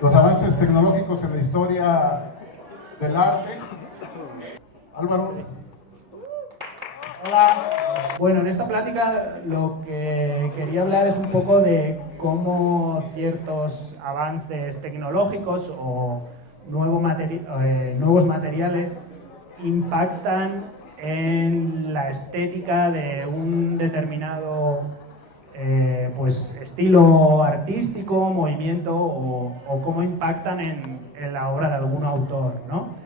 Los avances tecnológicos en la historia del arte. Álvaro. Hola. Bueno, en esta plática lo que quería hablar es un poco de cómo ciertos avances tecnológicos o nuevos materiales impactan en la estética de un determinado pues estilo artístico, movimiento o cómo impactan en la obra de algún autor, ¿no?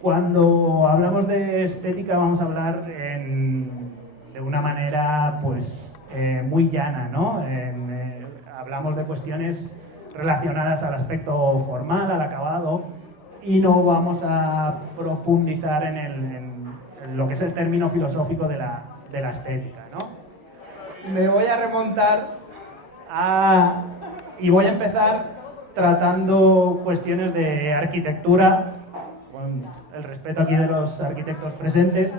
Cuando hablamos de estética vamos a hablar de una manera pues muy llana, ¿no? Hablamos de cuestiones relacionadas al aspecto formal, al acabado, y no vamos a profundizar en lo que es el término filosófico de la estética, ¿no? Me voy a remontar y voy a empezar tratando cuestiones de arquitectura, con el respeto aquí de los arquitectos presentes,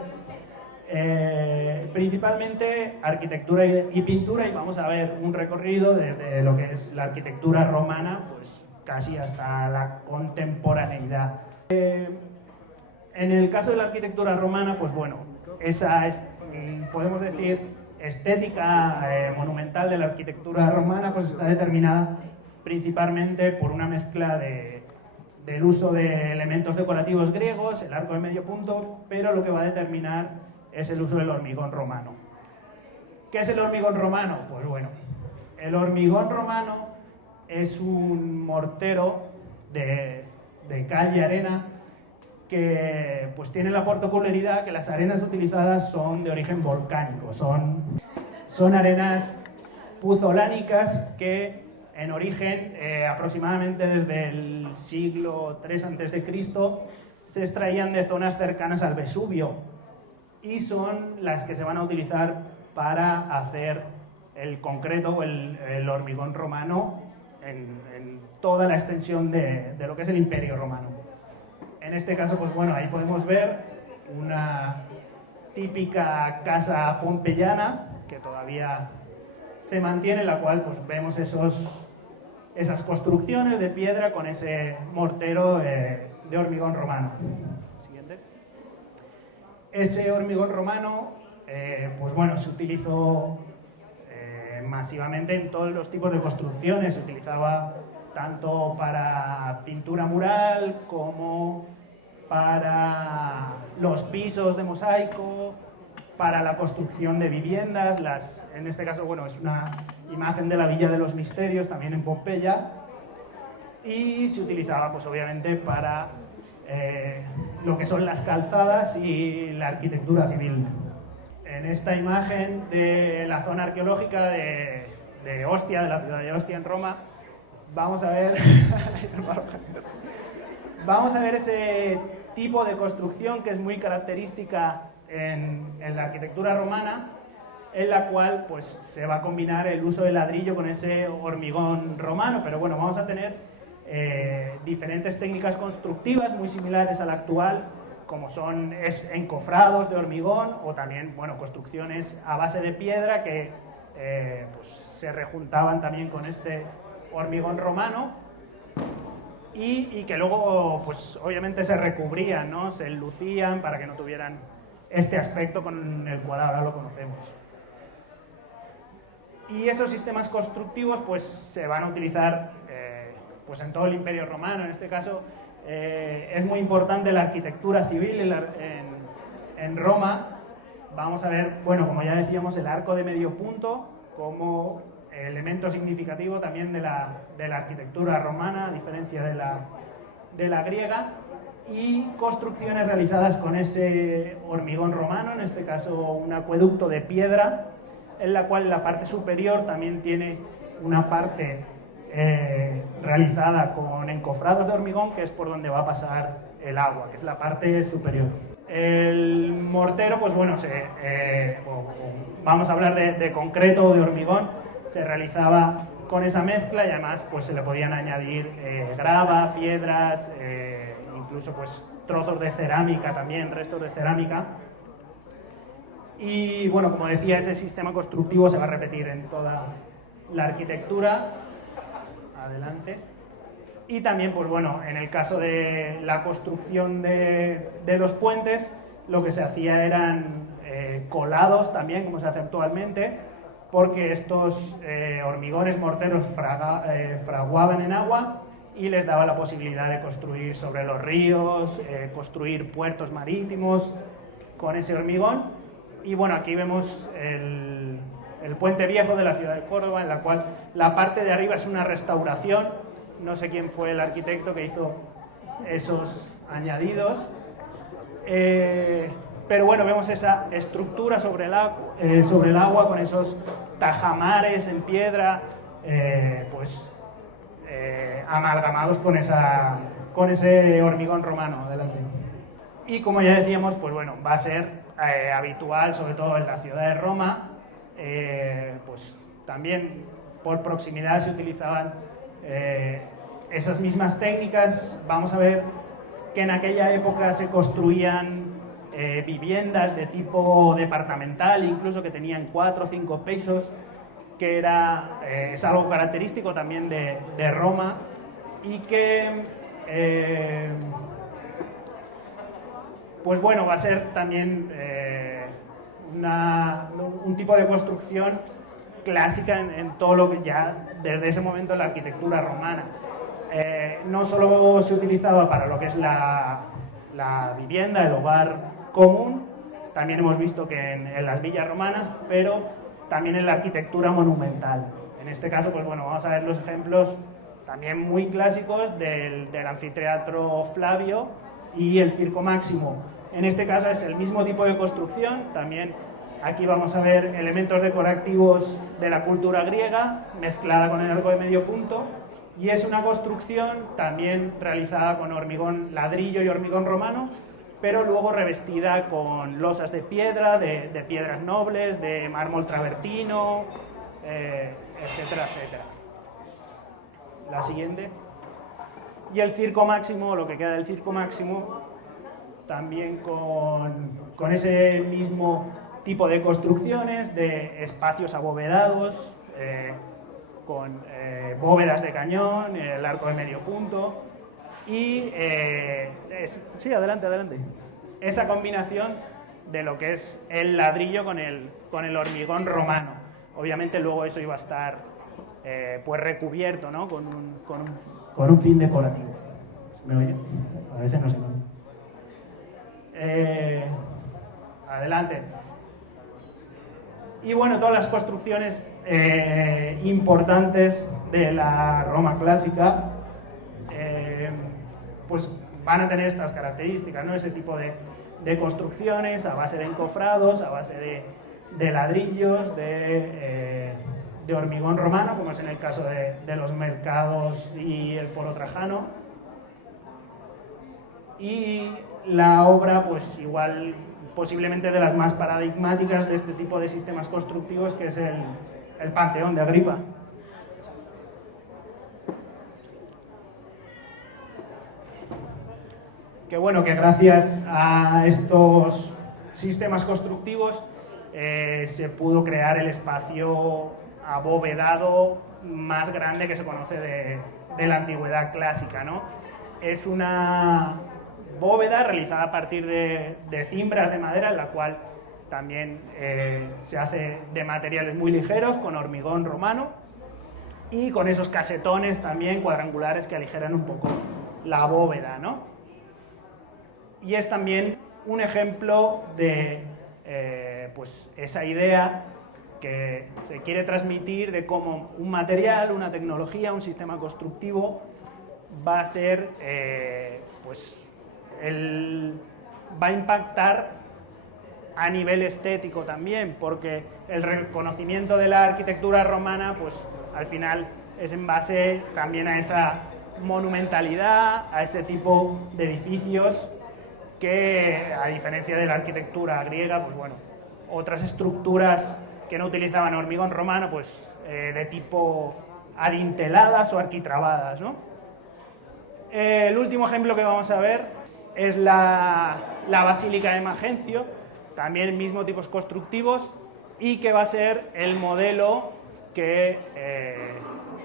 principalmente arquitectura y pintura, y vamos a ver un recorrido desde lo que es la arquitectura romana, pues casi hasta la contemporaneidad. En el caso de la arquitectura romana, pues bueno, esa es, podemos decir, estética monumental de la arquitectura romana pues está determinada principalmente por una mezcla del uso de elementos decorativos griegos, el arco de medio punto, pero lo que va a determinar es el uso del hormigón romano. ¿Qué es el hormigón romano? Pues bueno, el hormigón romano es un mortero de cal y arena que pues tiene la particularidad que las arenas utilizadas son de origen volcánico, son arenas puzolánicas que en origen aproximadamente desde el siglo III a.C. se extraían de zonas cercanas al Vesubio y son las que se van a utilizar para hacer el concreto o el hormigón romano en toda la extensión de lo que es el Imperio Romano. En este caso, pues bueno, ahí podemos ver una típica casa pompeyana que todavía se mantiene, en la cual pues vemos esas construcciones de piedra con ese mortero de hormigón romano. Siguiente. Ese hormigón romano, pues bueno, se utilizó masivamente en todos los tipos de construcciones. Se utilizaba tanto para pintura mural como para los pisos de mosaico, para la construcción de viviendas. En este caso, bueno, es una imagen de la Villa de los Misterios, también en Pompeya, y se utilizaba, pues obviamente, para lo que son las calzadas y la arquitectura civil. En esta imagen de la zona arqueológica de Ostia, de la ciudad de Ostia en Roma, vamos a ver ese tipo de construcción que es muy característica en la arquitectura romana, en la cual pues se va a combinar el uso del ladrillo con ese hormigón romano, pero bueno, vamos a tener diferentes técnicas constructivas muy similares a la actual, como son encofrados de hormigón o también, bueno, construcciones a base de piedra que pues, se rejuntaban también con este hormigón romano y que luego, pues obviamente se recubrían, ¿no? Se enlucían para que no tuvieran este aspecto con el cual ahora lo conocemos. Y esos sistemas constructivos pues se van a utilizar pues en todo el Imperio Romano. En este caso es muy importante la arquitectura civil en Roma. Vamos a ver, bueno, como ya decíamos, el arco de medio punto como elemento significativo también de la arquitectura romana, a diferencia de la griega, y construcciones realizadas con ese hormigón romano, en este caso un acueducto de piedra, en la cual la parte superior también tiene una parte realizada con encofrados de hormigón, que es por donde va a pasar el agua, que es la parte superior. El mortero, pues bueno, vamos a hablar de concreto o de hormigón, se realizaba con esa mezcla y además pues se le podían añadir grava, piedras, incluso pues trozos de cerámica también, restos de cerámica. Y bueno, como decía, ese sistema constructivo se va a repetir en toda la arquitectura. Adelante. Y también, pues bueno, en el caso de la construcción de los puentes, lo que se hacía eran colados también, como se hace actualmente, porque estos hormigones morteros fraguaban en agua y les daba la posibilidad de construir sobre los ríos, construir puertos marítimos con ese hormigón. Y bueno, aquí vemos el puente viejo de la ciudad de Córdoba, en la cual la parte de arriba es una restauración. No sé quién fue el arquitecto que hizo esos añadidos, pero bueno, vemos esa estructura sobre el agua con esos tajamares en piedra, amalgamados con ese hormigón romano. Adelante. Y como ya decíamos, pues bueno, va a ser habitual, sobre todo en la ciudad de Roma, pues también por proximidad se utilizaban esas mismas técnicas. Vamos a ver que en aquella época se construían viviendas de tipo departamental, incluso que tenían 4 o 5 pisos, que es algo característico también de Roma y que pues bueno, va a ser también un tipo de construcción clásica en todo lo que ya desde ese momento la arquitectura romana. No solo se utilizaba para lo que es la vivienda, el hogar común, también hemos visto que en las villas romanas, pero también en la arquitectura monumental. En este caso, pues bueno, vamos a ver los ejemplos también muy clásicos del anfiteatro Flavio y el Circo Máximo. En este caso es el mismo tipo de construcción, también aquí vamos a ver elementos decorativos de la cultura griega mezclada con el arco de medio punto, y es una construcción también realizada con hormigón ladrillo y hormigón romano, pero luego revestida con losas de piedra, de piedras nobles, de mármol travertino, etcétera, etcétera. La siguiente. Y el Circo Máximo, lo que queda del Circo Máximo, también con ese mismo tipo de construcciones, de espacios abovedados, con bóvedas de cañón, el arco de medio punto y sí, adelante. Esa combinación de lo que es el ladrillo con el hormigón romano. Obviamente luego eso iba a estar pues recubierto, ¿no? con un fin decorativo. ¿Me oye? A veces no se me oye. Adelante. Y bueno, todas las construcciones importantes de la Roma clásica pues van a tener estas características, ¿no? Ese tipo de construcciones a base de encofrados, a base de ladrillos, de hormigón romano, como es en el caso de los mercados y el Foro Trajano. Y la obra, pues igual, posiblemente de las más paradigmáticas de este tipo de sistemas constructivos, que es el Panteón de Agripa. Que bueno, que gracias a estos sistemas constructivos se pudo crear el espacio abovedado más grande que se conoce de la antigüedad clásica, ¿no? Es una bóveda realizada a partir de cimbras de madera, en la cual también se hace de materiales muy ligeros, con hormigón romano, y con esos casetones también cuadrangulares que aligeran un poco la bóveda, ¿no? Y es también un ejemplo de pues esa idea que se quiere transmitir de cómo un material, una tecnología, un sistema constructivo va a ser, va a impactar a nivel estético también, porque el reconocimiento de la arquitectura romana, pues al final es en base también a esa monumentalidad, a ese tipo de edificios que, a diferencia de la arquitectura griega, pues bueno, otras estructuras que no utilizaban hormigón romano, pues de tipo adinteladas o arquitrabadas, ¿no? El último ejemplo que vamos a ver es la Basílica de Magencio, también mismos tipos constructivos, y que va a ser el modelo que,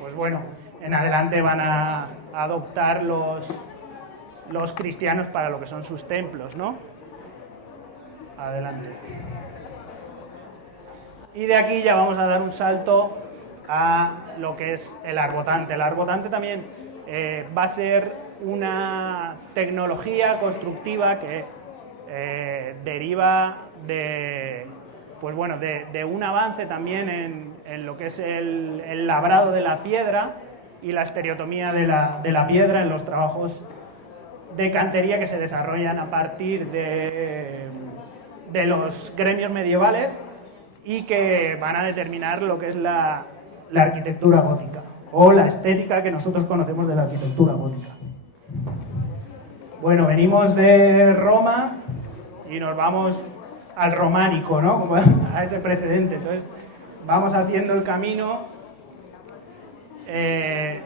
pues bueno, en adelante van a adoptar los cristianos para lo que son sus templos, ¿no? Adelante. Y de aquí ya vamos a dar un salto a lo que es el arbotantes. El arbotantes también va a ser una tecnología constructiva que deriva de, pues bueno, de un avance también en lo que es el labrado de la piedra y la estereotomía de la piedra en los trabajos de cantería que se desarrollan a partir de los gremios medievales y que van a determinar lo que es la arquitectura gótica o la estética que nosotros conocemos de la arquitectura gótica. Bueno, venimos de Roma y nos vamos al románico, ¿no? Como a ese precedente. Entonces, vamos haciendo el camino. ¿Qué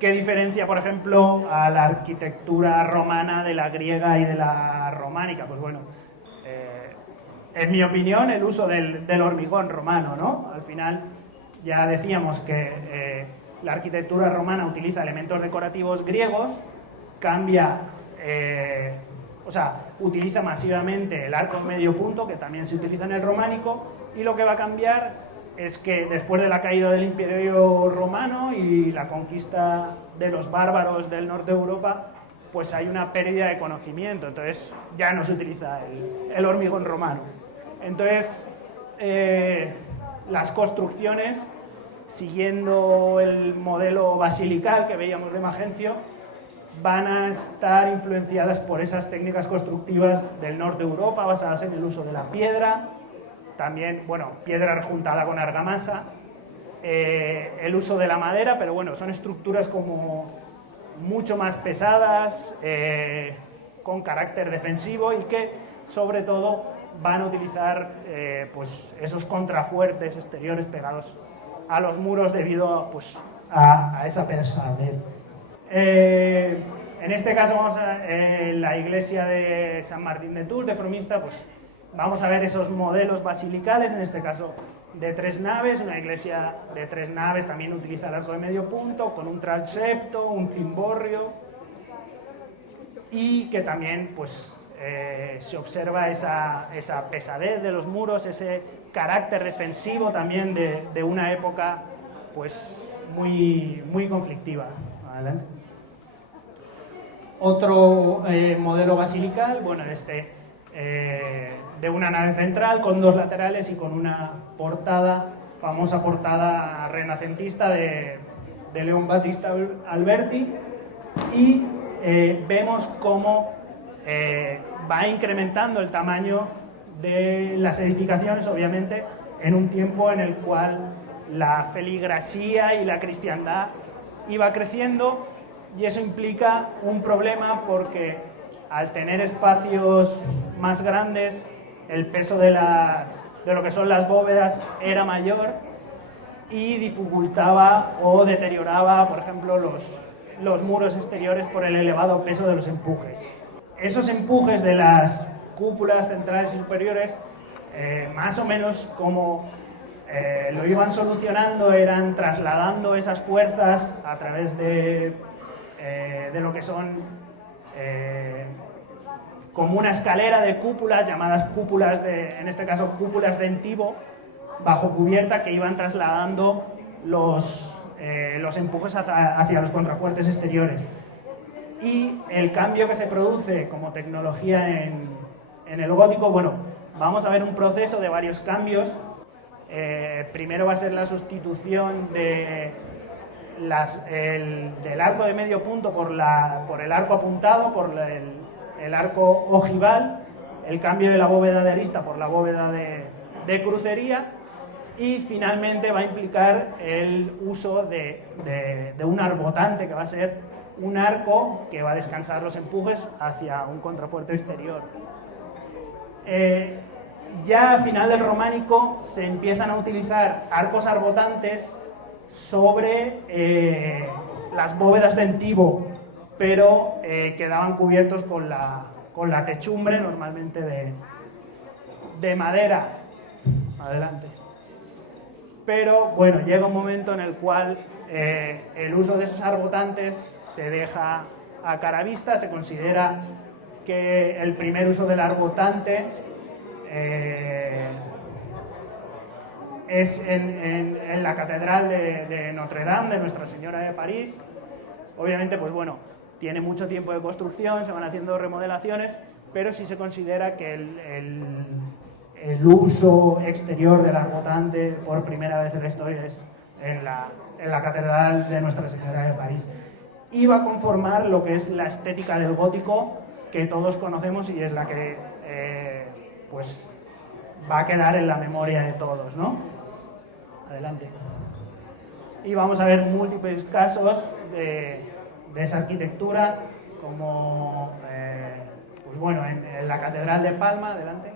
diferencia, por ejemplo, a la arquitectura romana de la griega y de la románica? Pues bueno, en mi opinión, el uso del hormigón romano, ¿no? Al final, ya decíamos que la arquitectura romana utiliza elementos decorativos griegos, utiliza masivamente el arco en medio punto, que también se utiliza en el románico, y lo que va a cambiar es que después de la caída del Imperio Romano y la conquista de los bárbaros del norte de Europa, pues hay una pérdida de conocimiento, entonces ya no se utiliza el hormigón romano. Entonces, las construcciones, siguiendo el modelo basilical que veíamos de Magencio, van a estar influenciadas por esas técnicas constructivas del norte de Europa, basadas en el uso de la piedra, también, bueno, piedra rejuntada con argamasa, el uso de la madera, pero bueno, son estructuras como mucho más pesadas, con carácter defensivo y que, sobre todo, van a utilizar pues esos contrafuertes exteriores pegados a los muros debido pues, a esa pesadez. En este caso, la iglesia de San Martín de Tours, de Fromista, pues vamos a ver esos modelos basilicales, en este caso de 3 naves, una iglesia de 3 naves también utiliza el arco de medio punto, con un transepto, un cimborrio, y que también pues se observa esa pesadez de los muros, ese carácter defensivo también de una época pues muy conflictiva. Adelante. Otro modelo basilical, bueno, de una nave central con 2 laterales y con una portada, famosa portada renacentista de León Battista Alberti, y vemos cómo va incrementando el tamaño de las edificaciones, obviamente, en un tiempo en el cual la feligrasía y la cristiandad iba creciendo, y eso implica un problema porque al tener espacios más grandes, el peso de lo que son las bóvedas era mayor y dificultaba o deterioraba, por ejemplo, los muros exteriores por el elevado peso de los empujes. Esos empujes de las cúpulas centrales y superiores, más o menos como lo iban solucionando, eran trasladando esas fuerzas a través de lo que son como una escalera de cúpulas, llamadas cúpulas en este caso cúpulas de entivo, bajo cubierta, que iban trasladando los empujes hacia los contrafuertes exteriores. Y el cambio que se produce como tecnología en el gótico, bueno, vamos a ver un proceso de varios cambios. Primero va a ser la sustitución del arco de medio punto por el arco apuntado, por el arco ojival, el cambio de la bóveda de arista por la bóveda de crucería, y finalmente va a implicar el uso de un arbotante, que va a ser un arco que va a descansar los empujes hacia un contrafuerte exterior. Ya a final del románico se empiezan a utilizar arcos arbotantes sobre las bóvedas de entivo, pero quedaban cubiertos con la techumbre, normalmente de madera. Adelante. Pero bueno, llega un momento en el cual el uso de esos arbotantes se deja a cara vista. Se considera que el primer uso del arbotante es en la catedral de Notre Dame, de Nuestra Señora de París. Obviamente, pues bueno, tiene mucho tiempo de construcción, se van haciendo remodelaciones, pero sí se considera que el uso exterior del arbotante por primera vez en la historia es en la catedral de Nuestra Señora de París. Y va a conformar lo que es la estética del gótico que todos conocemos y es la que pues va a quedar en la memoria de todos, ¿no? Adelante. Y vamos a ver múltiples casos de esa arquitectura, como pues bueno, en la Catedral de Palma, adelante,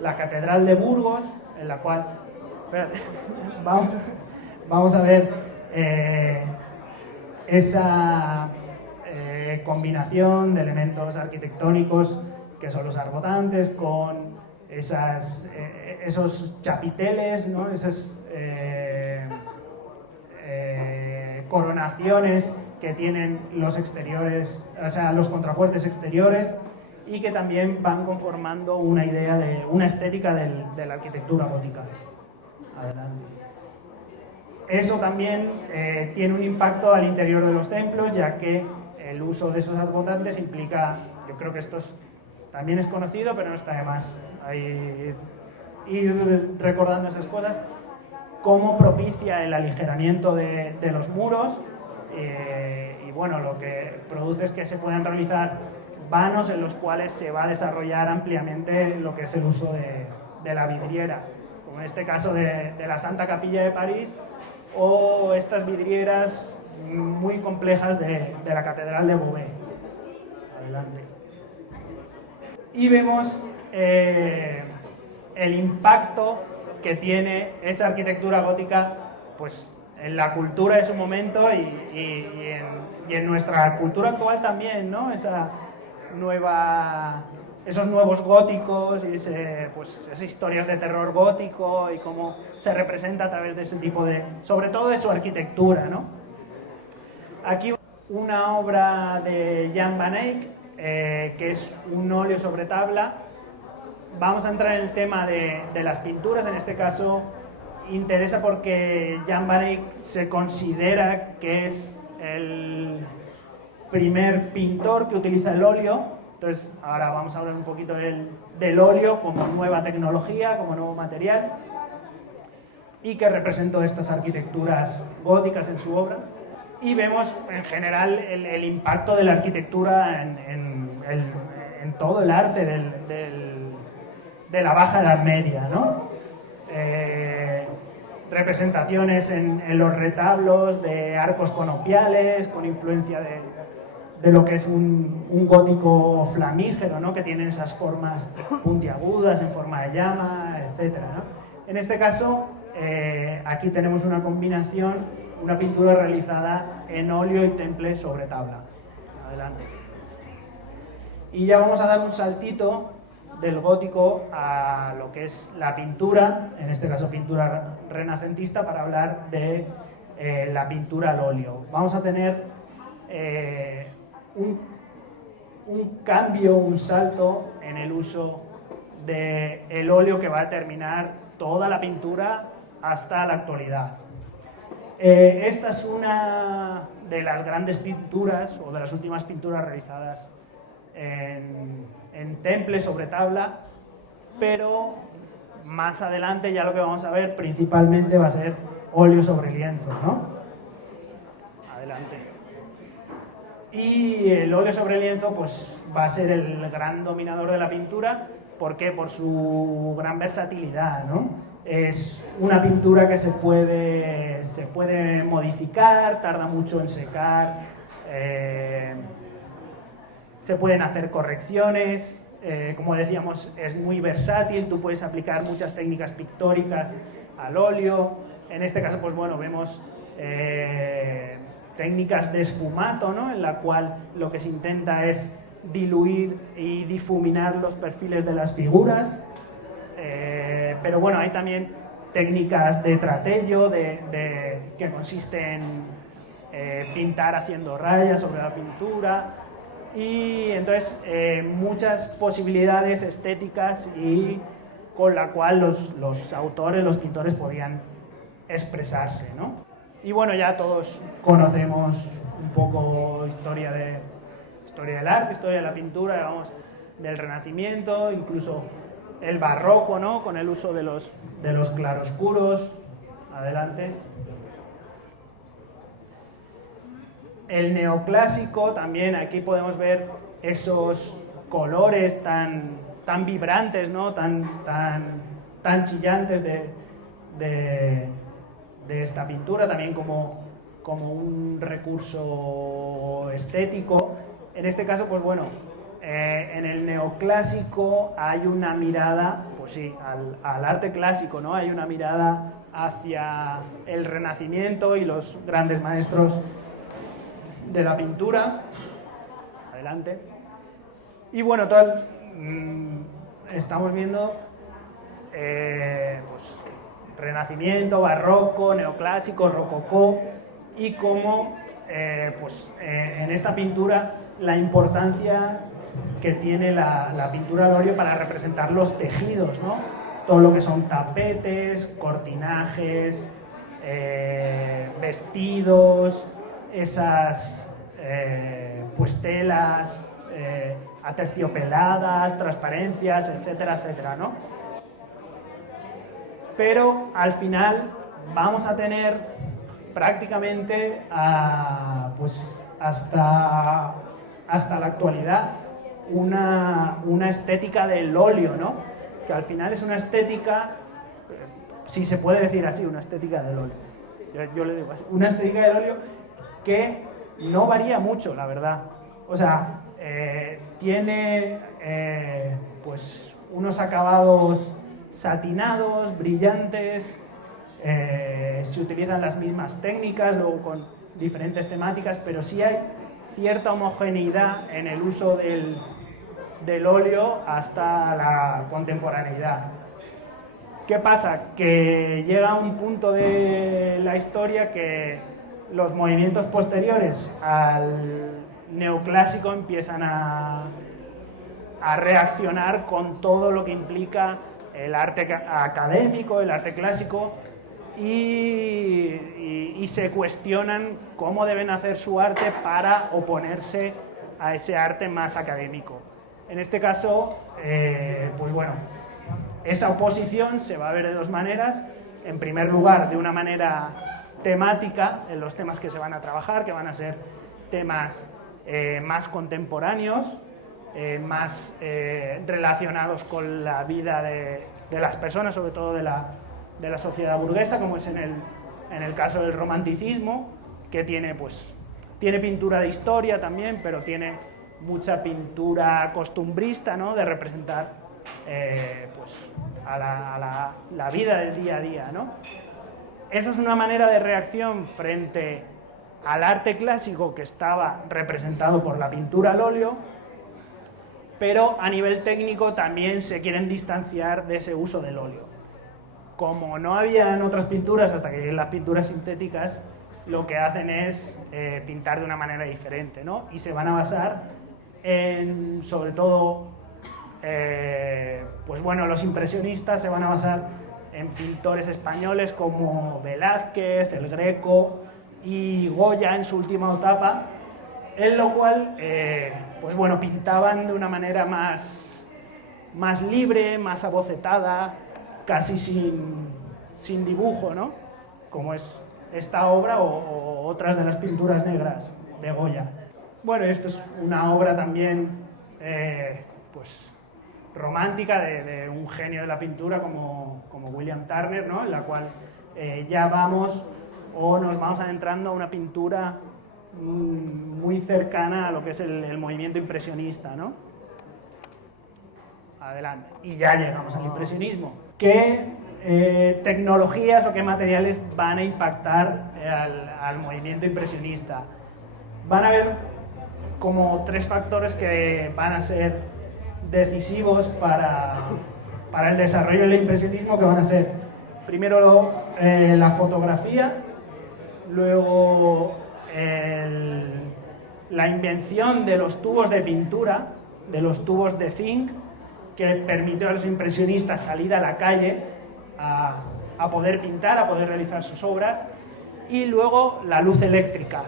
la Catedral de Burgos, en la cual, espérate, vamos a ver esa combinación de elementos arquitectónicos que son los arbotantes, con esos chapiteles, ¿no? Esas coronaciones que tienen los exteriores, o sea, los contrafuertes exteriores, y que también van conformando una idea de una estética de la arquitectura gótica. Adelante. Eso también tiene un impacto al interior de los templos, ya que el uso de esos arbotantes implica, yo creo que esto también es conocido, pero no está de más ir recordando esas cosas, cómo propicia el aligeramiento de los muros, y bueno, lo que produce es que se puedan realizar vanos en los cuales se va a desarrollar ampliamente lo que es el uso de la vidriera, como en este caso de la Santa Capilla de París, o estas vidrieras muy complejas de la Catedral de Beauvais. Adelante. Y vemos el impacto que tiene esa arquitectura gótica, pues, en la cultura de su momento y en nuestra cultura actual también, ¿no? Esos nuevos góticos y esas historias de terror gótico y cómo se representa a través de ese tipo sobre todo de su arquitectura, ¿no? Aquí una obra de Jan van Eyck, que es un óleo sobre tabla. Vamos a entrar en el tema de las pinturas. En este caso interesa porque Jan van Eyck se considera que es el primer pintor que utiliza el óleo. Entonces ahora vamos a hablar un poquito del óleo como nueva tecnología, como nuevo material, y que representó estas arquitecturas góticas en su obra. Y vemos en general el impacto de la arquitectura en todo el arte de la Baja Edad Media, ¿no? Representaciones en los retablos de arcos conopiales, con influencia de lo que es un gótico flamígero, ¿no? Que tienen esas formas puntiagudas, en forma de llama, etc., ¿no? En este caso, aquí tenemos una combinación, una pintura realizada en óleo y temple sobre tabla. Adelante. Y ya vamos a dar un saltito del gótico a lo que es la pintura, en este caso pintura renacentista, para hablar de la pintura al óleo. Vamos a tener un cambio, un salto en el uso del óleo que va a determinar toda la pintura hasta la actualidad. Esta es una de las grandes pinturas, o de las últimas pinturas realizadas en temple sobre tabla, pero más adelante ya lo que vamos a ver principalmente va a ser óleo sobre lienzo, ¿no? Adelante. Y el óleo sobre lienzo pues va a ser el gran dominador de la pintura. ¿Por qué? Por su gran versatilidad, ¿no? Es una pintura que se puede modificar, tarda mucho en secar, se pueden hacer correcciones, como decíamos, es muy versátil, tú puedes aplicar muchas técnicas pictóricas al óleo. En este caso, pues bueno, vemos técnicas de esfumato, ¿no? En la cual lo que se intenta es diluir y difuminar los perfiles de las figuras. Pero bueno, hay también técnicas de tratello, que consiste en pintar haciendo rayas sobre la pintura. Y entonces muchas posibilidades estéticas y con la cual los autores, los pintores podían expresarse, ¿no? Y bueno, ya todos conocemos un poco historia del arte, historia de la pintura, digamos, del Renacimiento, incluso el barroco, ¿no? Con el uso de los claroscuros. Adelante. El neoclásico también, aquí podemos ver esos colores tan vibrantes, ¿no? tan chillantes de esta pintura, también como un recurso estético. En este caso, pues bueno, en el neoclásico hay una mirada, pues sí, al arte clásico, ¿no? Hay una mirada hacia el Renacimiento y los grandes maestros de la pintura. Adelante. Y bueno, estamos viendo pues, Renacimiento, barroco, neoclásico, rococó, y cómo en esta pintura la importancia que tiene la pintura al óleo para representar los tejidos, ¿no? Todo lo que son tapetes, cortinajes, vestidos, esas pues telas aterciopeladas, transparencias, etcétera, etcétera, ¿no? Pero al final vamos a tener prácticamente pues hasta la actualidad una estética del óleo, ¿no? Que al final es una estética, si se puede decir así, una estética del óleo. Yo le digo así, una estética del óleo que no varía mucho, la verdad. O sea, tiene pues unos acabados satinados, brillantes, se utilizan las mismas técnicas, luego con diferentes temáticas, pero sí hay cierta homogeneidad en el uso del óleo hasta la contemporaneidad. ¿Qué pasa? Que llega un punto de la historia que los movimientos posteriores al neoclásico empiezan a reaccionar con todo lo que implica el arte académico, el arte clásico, y se cuestionan cómo deben hacer su arte para oponerse a ese arte más académico. En este caso, pues bueno, esa oposición se va a ver de dos maneras. En primer lugar, de una manera temática, en los temas que se van a trabajar, que van a ser temas más contemporáneos, más relacionados con la vida de las personas, sobre todo de la sociedad burguesa, como es en el caso del romanticismo, que tiene pintura de historia también, pero tiene mucha pintura costumbrista, ¿no? De representar pues a la vida del día a día, ¿no? Esa es una manera de reacción frente al arte clásico que estaba representado por la pintura al óleo, pero a nivel técnico también se quieren distanciar de ese uso del óleo. Como no habían otras pinturas hasta que lleguen las pinturas sintéticas, lo que hacen es pintar de una manera diferente, ¿no? Y se van a basar en, sobre todo, pues bueno, los impresionistas se van a basar en pintores españoles como Velázquez, El Greco y Goya en su última etapa, en lo cual, pues bueno, pintaban de una manera más libre, más abocetada, casi sin dibujo, ¿no? Como es esta obra o otras de las pinturas negras de Goya. Bueno, esto es una obra también pues, romántica de un genio de la pintura como William Turner, ¿no? En la cual ya vamos o nos vamos adentrando a una pintura muy cercana a lo que es el movimiento impresionista, ¿no? Adelante. Y ya llegamos al impresionismo. ¿Qué tecnologías o qué materiales van a impactar al movimiento impresionista? Van a haber como 3 factores que van a ser decisivos para el desarrollo del impresionismo, que van a ser, primero, la fotografía, luego la invención de los tubos de pintura, de los tubos de zinc, que permitió a los impresionistas salir a la calle a poder pintar, a poder realizar sus obras, y luego la luz eléctrica.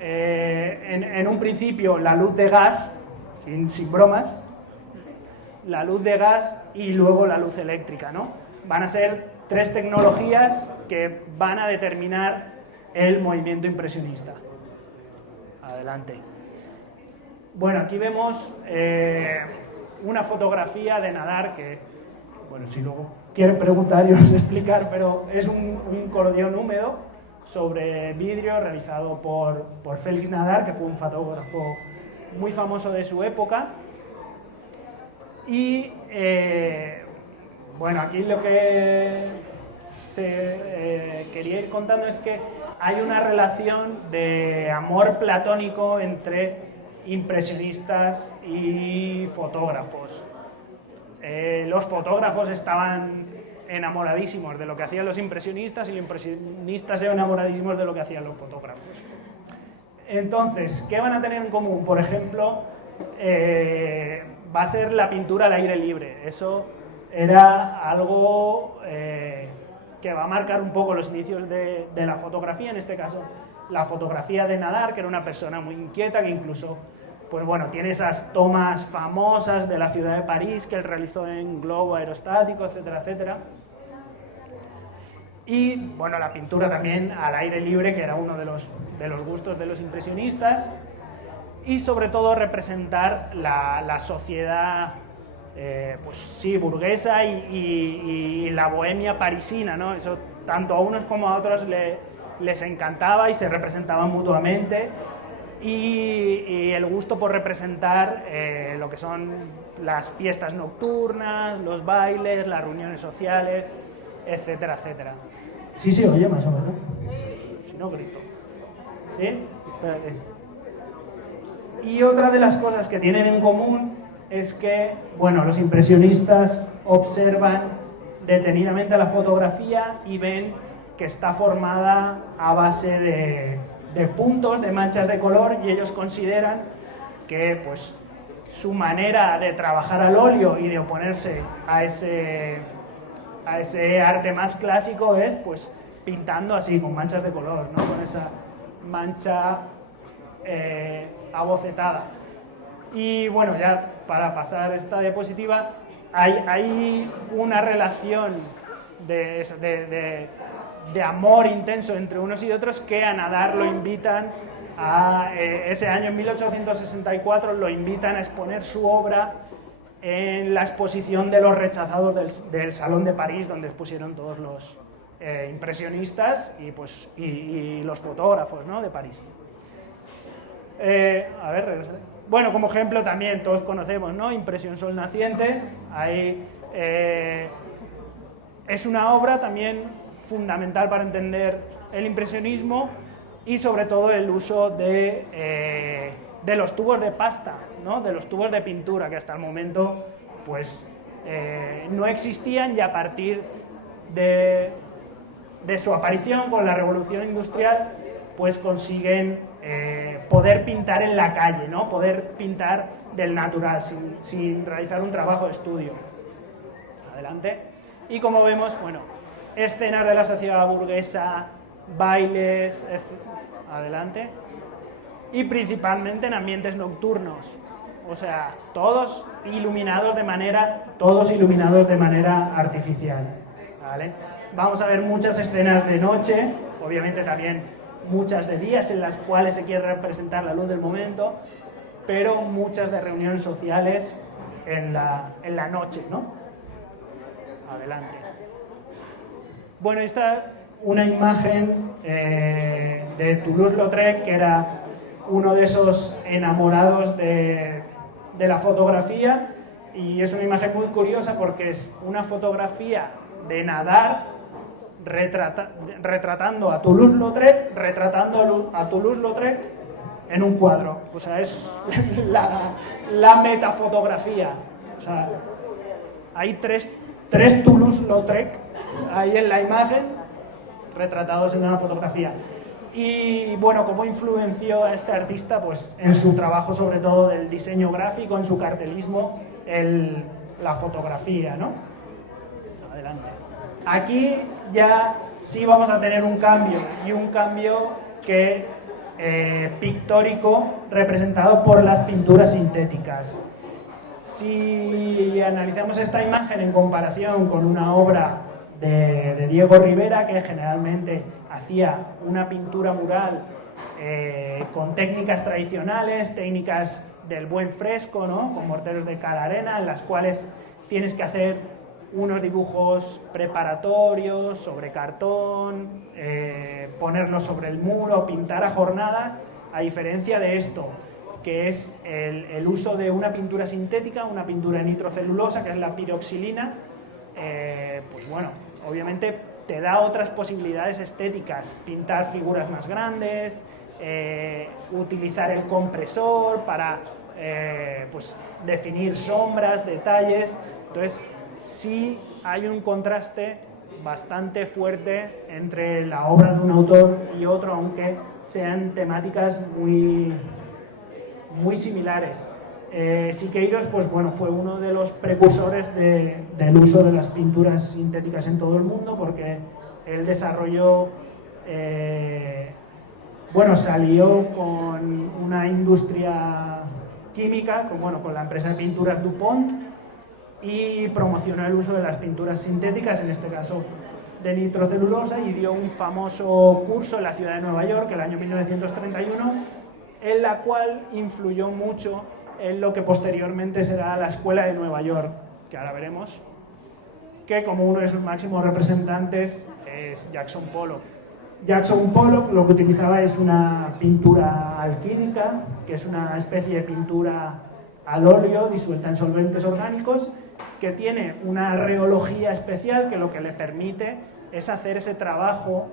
En un principio la luz de gas, sin bromas, la luz de gas y luego la luz eléctrica, ¿no? Van a ser 3 tecnologías que van a determinar el movimiento impresionista. Adelante. Bueno, aquí vemos una fotografía de Nadar que, bueno, si luego quieren preguntar yo os explicar, pero es un colodeón húmedo sobre vidrio realizado por Félix Nadar, que fue un fotógrafo muy famoso de su época. Y bueno, aquí lo que se quería ir contando es que hay una relación de amor platónico entre impresionistas y fotógrafos. Los fotógrafos estaban enamoradísimos de lo que hacían los impresionistas y los impresionistas enamoradísimos de lo que hacían los fotógrafos. Entonces, ¿qué van a tener en común? Por ejemplo, va a ser la pintura al aire libre. Eso era algo que va a marcar un poco los inicios de la fotografía, en este caso la fotografía de Nadar, que era una persona muy inquieta, que incluso, pues bueno, tiene esas tomas famosas de la ciudad de París que él realizó en globo aerostático, etcétera, etcétera. Y bueno, la pintura también al aire libre, que era uno de los gustos de los impresionistas, y sobre todo representar la sociedad pues sí, burguesa y la bohemia parisina, ¿no? Eso tanto a unos como a otros les encantaba y se representaban mutuamente, y el gusto por representar lo que son las fiestas nocturnas, los bailes, las reuniones sociales, etcétera, etcétera. Sí, sí, oye, más o menos. Si no, grito. ¿Sí? Espérate. Y otra de las cosas que tienen en común es que, bueno, los impresionistas observan detenidamente la fotografía y ven que está formada a base de puntos, de manchas de color, y ellos consideran que pues, su manera de trabajar al óleo y de oponerse a ese arte más clásico es pues, pintando así, con manchas de color, ¿no? Con esa mancha abocetada. Y bueno, ya para pasar esta diapositiva, hay una relación de amor intenso entre unos y otros que a Nadar lo invitan a, ese año, en 1864, lo invitan a exponer su obra en la exposición de los rechazados del Salón de París, donde expusieron todos los impresionistas y los fotógrafos, ¿no?, de París. A ver, regresaré. Bueno, como ejemplo también todos conocemos, ¿no?, Impresión Sol Naciente. Ahí es una obra también fundamental para entender el impresionismo y sobre todo el uso de los tubos de pasta, ¿no?, de los tubos de pintura, que hasta el momento pues, no existían, y a partir de su aparición con la Revolución Industrial pues consiguen poder pintar en la calle, ¿no?, poder pintar del natural, sin realizar un trabajo de estudio. Adelante. Y como vemos, bueno, escenas de la sociedad burguesa, bailes, adelante, y principalmente en ambientes nocturnos. o sea, todos iluminados de manera artificial, ¿vale? Vamos a ver muchas escenas de noche, obviamente también muchas de días en las cuales se quiere representar la luz del momento, pero muchas de reuniones sociales en la noche, ¿no? Adelante. Bueno, esta es una imagen de Toulouse-Lautrec, que era uno de esos enamorados de la fotografía, y es una imagen muy curiosa porque es una fotografía de nadar retratando a Toulouse-Lautrec, en un cuadro. O sea, es la metafotografía. O sea, hay tres Toulouse-Lautrec ahí en la imagen, retratados en una fotografía. Y bueno, ¿cómo influenció a este artista? Pues en su trabajo, sobre todo del diseño gráfico, en su cartelismo, la fotografía, ¿no? Adelante. Aquí ya sí vamos a tener un cambio, y un cambio pictórico, representado por las pinturas sintéticas. Si analizamos esta imagen en comparación con una obra de Diego Rivera, que generalmente hacía una pintura mural con técnicas tradicionales, técnicas del buen fresco, ¿no? Con morteros de cal arena, en las cuales tienes que hacer unos dibujos preparatorios sobre cartón, ponerlos sobre el muro, pintar a jornadas, a diferencia de esto, que es el uso de una pintura sintética, una pintura de nitrocelulosa, que es la piroxilina. Pues bueno, obviamente te da otras posibilidades estéticas, pintar figuras más grandes, utilizar el compresor para pues definir sombras, detalles. Entonces sí hay un contraste bastante fuerte entre la obra de un autor y otro, aunque sean temáticas muy similares. Siqueiros, pues bueno, fue uno de los precursores del uso de las pinturas sintéticas en todo el mundo, porque él desarrolló, salió con una industria química, con la empresa de pinturas DuPont, y promocionó el uso de las pinturas sintéticas, en este caso de nitrocelulosa, y dio un famoso curso en la ciudad de Nueva York, el año 1931, en la cual influyó mucho en lo que posteriormente será la Escuela de Nueva York, que ahora veremos, que como uno de sus máximos representantes es Jackson Pollock. Jackson Pollock lo que utilizaba es una pintura alquílica, que es una especie de pintura al óleo disuelta en solventes orgánicos, que tiene una reología especial que lo que le permite es hacer ese trabajo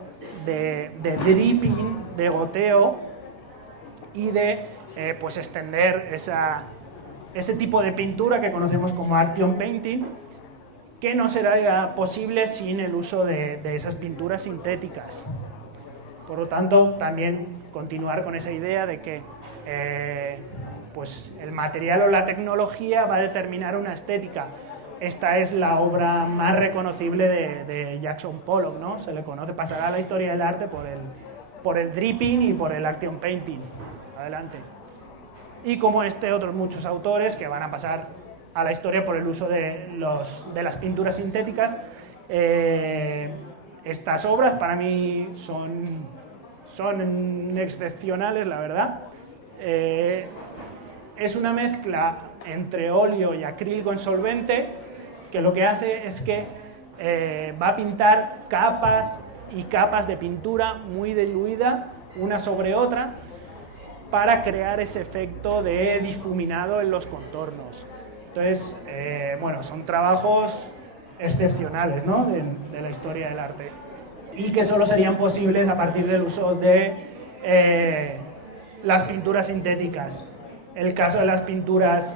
de dripping, de goteo, y de pues extender ese tipo de pintura que conocemos como action painting, que no será posible sin el uso de esas pinturas sintéticas. Por lo tanto, también continuar con esa idea de que pues el material o la tecnología va a determinar una estética. Esta es la obra más reconocible de Jackson Pollock, ¿no? Se le conoce, pasará a la historia del arte por el dripping y por el action painting. Adelante. Y como otros muchos autores que van a pasar a la historia por el uso de las pinturas sintéticas. Estas obras para mí son excepcionales, la verdad. Es una mezcla entre óleo y acrílico en solvente, que lo que hace es que va a pintar capas y capas de pintura muy diluida, una sobre otra, para crear ese efecto de difuminado en los contornos. Entonces, son trabajos excepcionales, ¿no? de la historia del arte, y que solo serían posibles a partir del uso de las pinturas sintéticas. El caso de las pinturas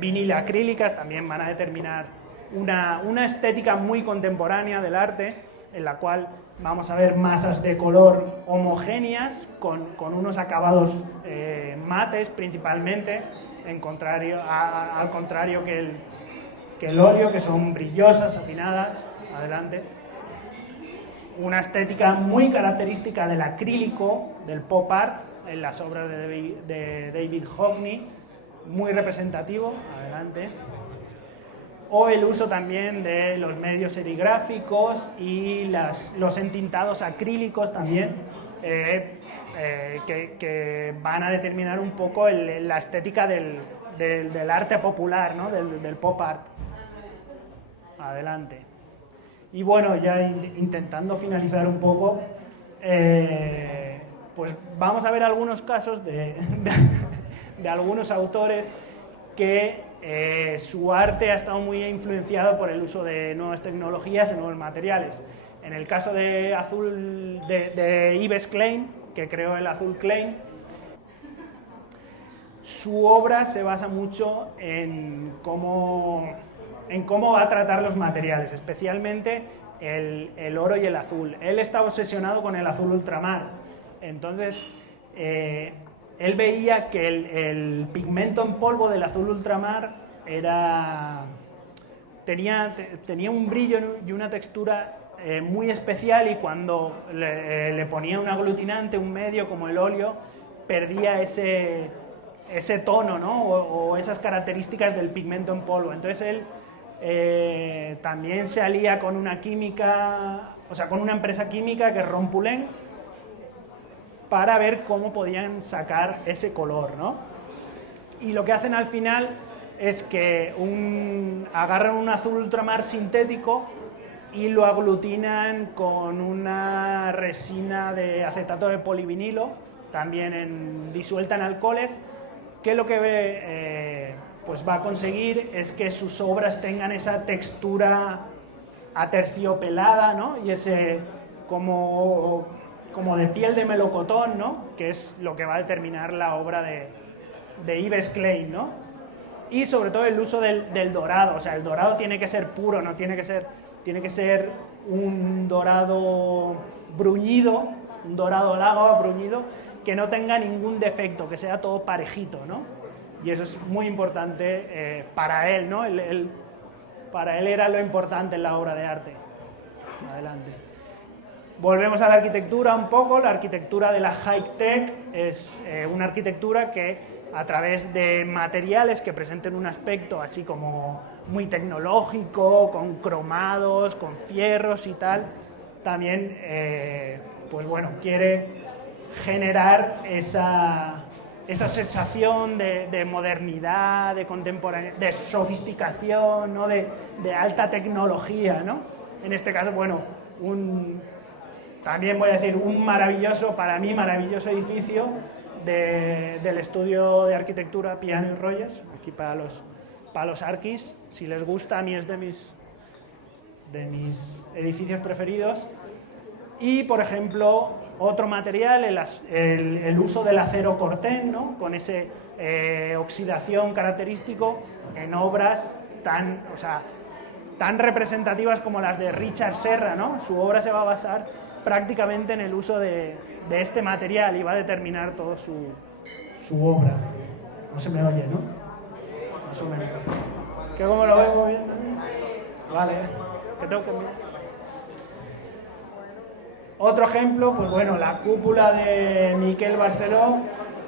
vinilacrílicas también van a determinar una estética muy contemporánea del arte, en la cual vamos a ver masas de color homogéneas con unos acabados mates principalmente, al contrario que el óleo, que son brillosas, satinadas. Adelante. Una estética muy característica del acrílico, del pop art, en las obras de David Hockney, muy representativo, adelante. O el uso también de los medios serigráficos y los entintados acrílicos también, que van a determinar un poco la estética del arte popular, ¿no? del pop art. Adelante. Y bueno, ya intentando finalizar un poco, pues vamos a ver algunos casos de algunos autores que su arte ha estado muy influenciado por el uso de nuevas tecnologías y nuevos materiales. En el caso de Yves Klein, que creó el Azul Klein, su obra se basa mucho en cómo va a tratar los materiales, especialmente el oro y el azul. Él está obsesionado con el azul ultramar. Entonces, él veía que el pigmento en polvo del azul ultramar tenía un brillo y una textura muy especial, y cuando le ponía un aglutinante, un medio como el óleo, perdía ese tono, ¿no? o esas características del pigmento en polvo. Entonces él también se alía con una empresa química que es Rompulent, para ver cómo podían sacar ese color, ¿no? Y lo que hacen al final es que agarran un azul ultramar sintético y lo aglutinan con una resina de acetato de polivinilo, también disuelta en alcoholes, que lo que pues va a conseguir es que sus obras tengan esa textura aterciopelada, ¿no? Y ese como de piel de melocotón, ¿no? Que es lo que va a determinar la obra de Yves Klein, ¿no? Y sobre todo el uso del dorado. O sea, el dorado tiene que ser puro, no tiene que ser un dorado bruñido, un dorado al agua bruñido, que no tenga ningún defecto, que sea todo parejito, ¿no? Y eso es muy importante para él, ¿no? Para él era lo importante en la obra de arte. Adelante. Volvemos a la arquitectura un poco. La arquitectura de la high-tech es una arquitectura que, a través de materiales que presenten un aspecto así como muy tecnológico, con cromados, con fierros y tal, también pues bueno, quiere generar esa sensación de modernidad, de contemporaneidad, de sofisticación, ¿no? de alta tecnología, ¿no? En este caso, bueno, también voy a decir para mí maravilloso edificio del estudio de arquitectura Piano y Rogers, aquí para los arquis. Si les gusta, a mí es de mis edificios preferidos. Y, por ejemplo, otro material, el uso del acero corten, ¿no? Con ese oxidación característico en obras tan representativas como las de Richard Serra, ¿no? Su obra se va a basar prácticamente en el uso de este material y va a determinar toda su obra. No se me oye, ¿no? Más o menos. ¿Qué, cómo lo vemos bien? Vale, ¿qué tengo que mirar? Otro ejemplo, pues bueno, la cúpula de Miquel Barceló,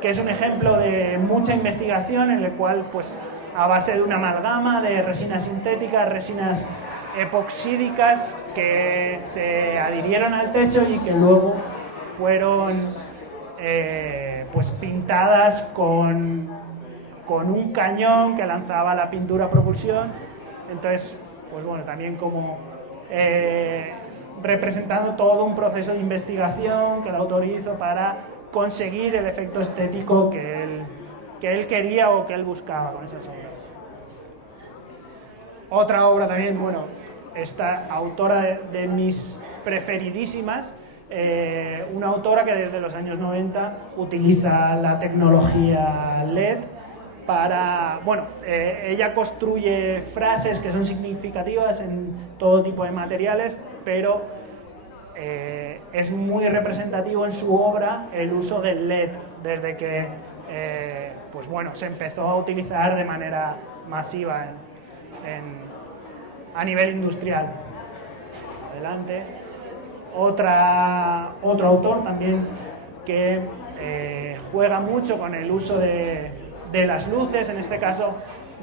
que es un ejemplo de mucha investigación, en el cual, pues, a base de una amalgama de resinas sintéticas, resinas epoxídicas, que se adhirieron al techo y que luego fueron pues pintadas con un cañón que lanzaba la pintura a propulsión. Entonces, pues bueno, también como representando todo un proceso de investigación que el autor hizo para conseguir el efecto estético que él quería o que él buscaba con esas obras. Otra obra también, bueno, esta autora de mis preferidísimas, una autora que desde los años 90 utiliza la tecnología LED para, bueno, ella construye frases que son significativas en todo tipo de materiales, pero es muy representativo en su obra el uso del LED, desde que pues bueno, se empezó a utilizar de manera masiva a nivel industrial. Adelante. Otro autor también que juega mucho con el uso de de las luces, en este caso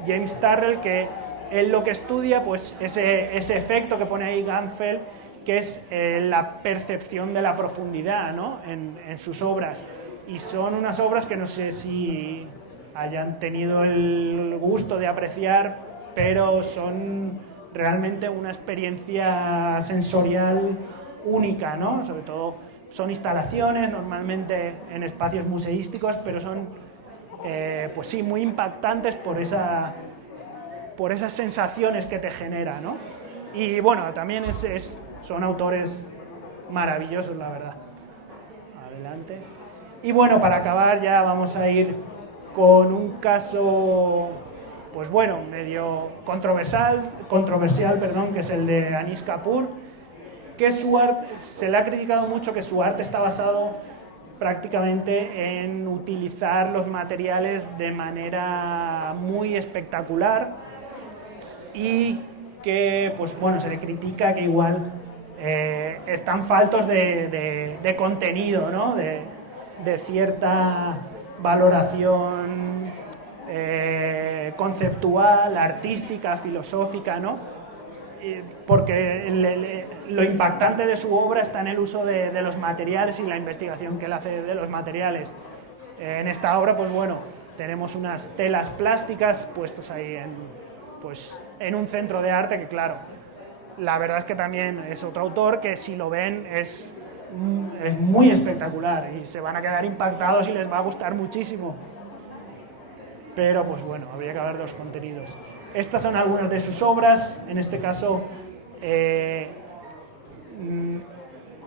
James Turrell, que él lo que estudia, pues ese efecto que pone ahí Ganfeld, que es la percepción de la profundidad, ¿no? en sus obras. Y son unas obras que no sé si hayan tenido el gusto de apreciar, pero son realmente una experiencia sensorial única, ¿no? Sobre todo son instalaciones, normalmente en espacios museísticos, pero son, pues sí, muy impactantes por esas sensaciones que te genera, ¿no? Y bueno, también son autores maravillosos, la verdad. Adelante. Y bueno, para acabar ya vamos a ir con un caso, pues bueno, medio controversial, que es el de Anish Kapoor, que se le ha criticado mucho que su arte está basado prácticamente en utilizar los materiales de manera muy espectacular y que, pues bueno, se le critica que igual están faltos de contenido, ¿no? de cierta valoración conceptual, artística, filosófica, ¿no? Porque lo impactante de su obra está en el uso de los materiales y la investigación que él hace de los materiales. En esta obra, pues bueno, tenemos unas telas plásticas puestos ahí en un centro de arte que, claro, la verdad es que también es otro autor que si lo ven es muy espectacular y se van a quedar impactados y les va a gustar muchísimo. Pero pues bueno, habría que hablar de los contenidos. Estas son algunas de sus obras, en este caso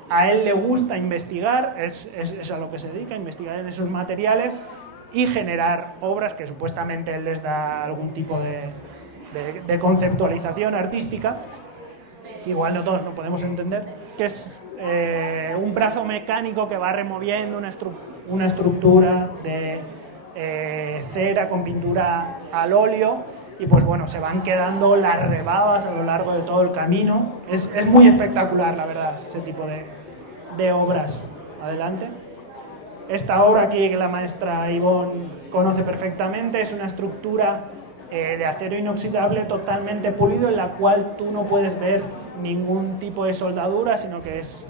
a él le gusta investigar, es a lo que se dedica, investigar en esos materiales y generar obras que supuestamente él les da algún tipo de conceptualización artística, que igual no todos no podemos entender, que es un brazo mecánico que va removiendo una estructura de cera con pintura al óleo y pues bueno, se van quedando las rebabas a lo largo de todo el camino. Es muy espectacular, la verdad, ese tipo de obras. Adelante. Esta obra aquí que la maestra Ivonne conoce perfectamente es una estructura de acero inoxidable totalmente pulido en la cual tú no puedes ver ningún tipo de soldadura, sino que es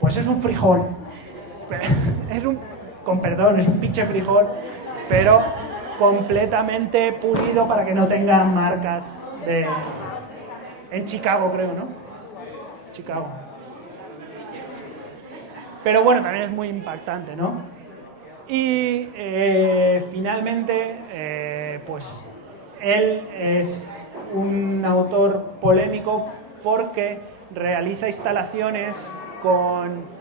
pues es un frijol. Con perdón, es un pinche frijol, pero completamente pulido para que no tenga marcas en Chicago, creo, ¿no? Chicago. Pero bueno, también es muy impactante, ¿no? Y finalmente, pues él es un autor polémico porque realiza instalaciones con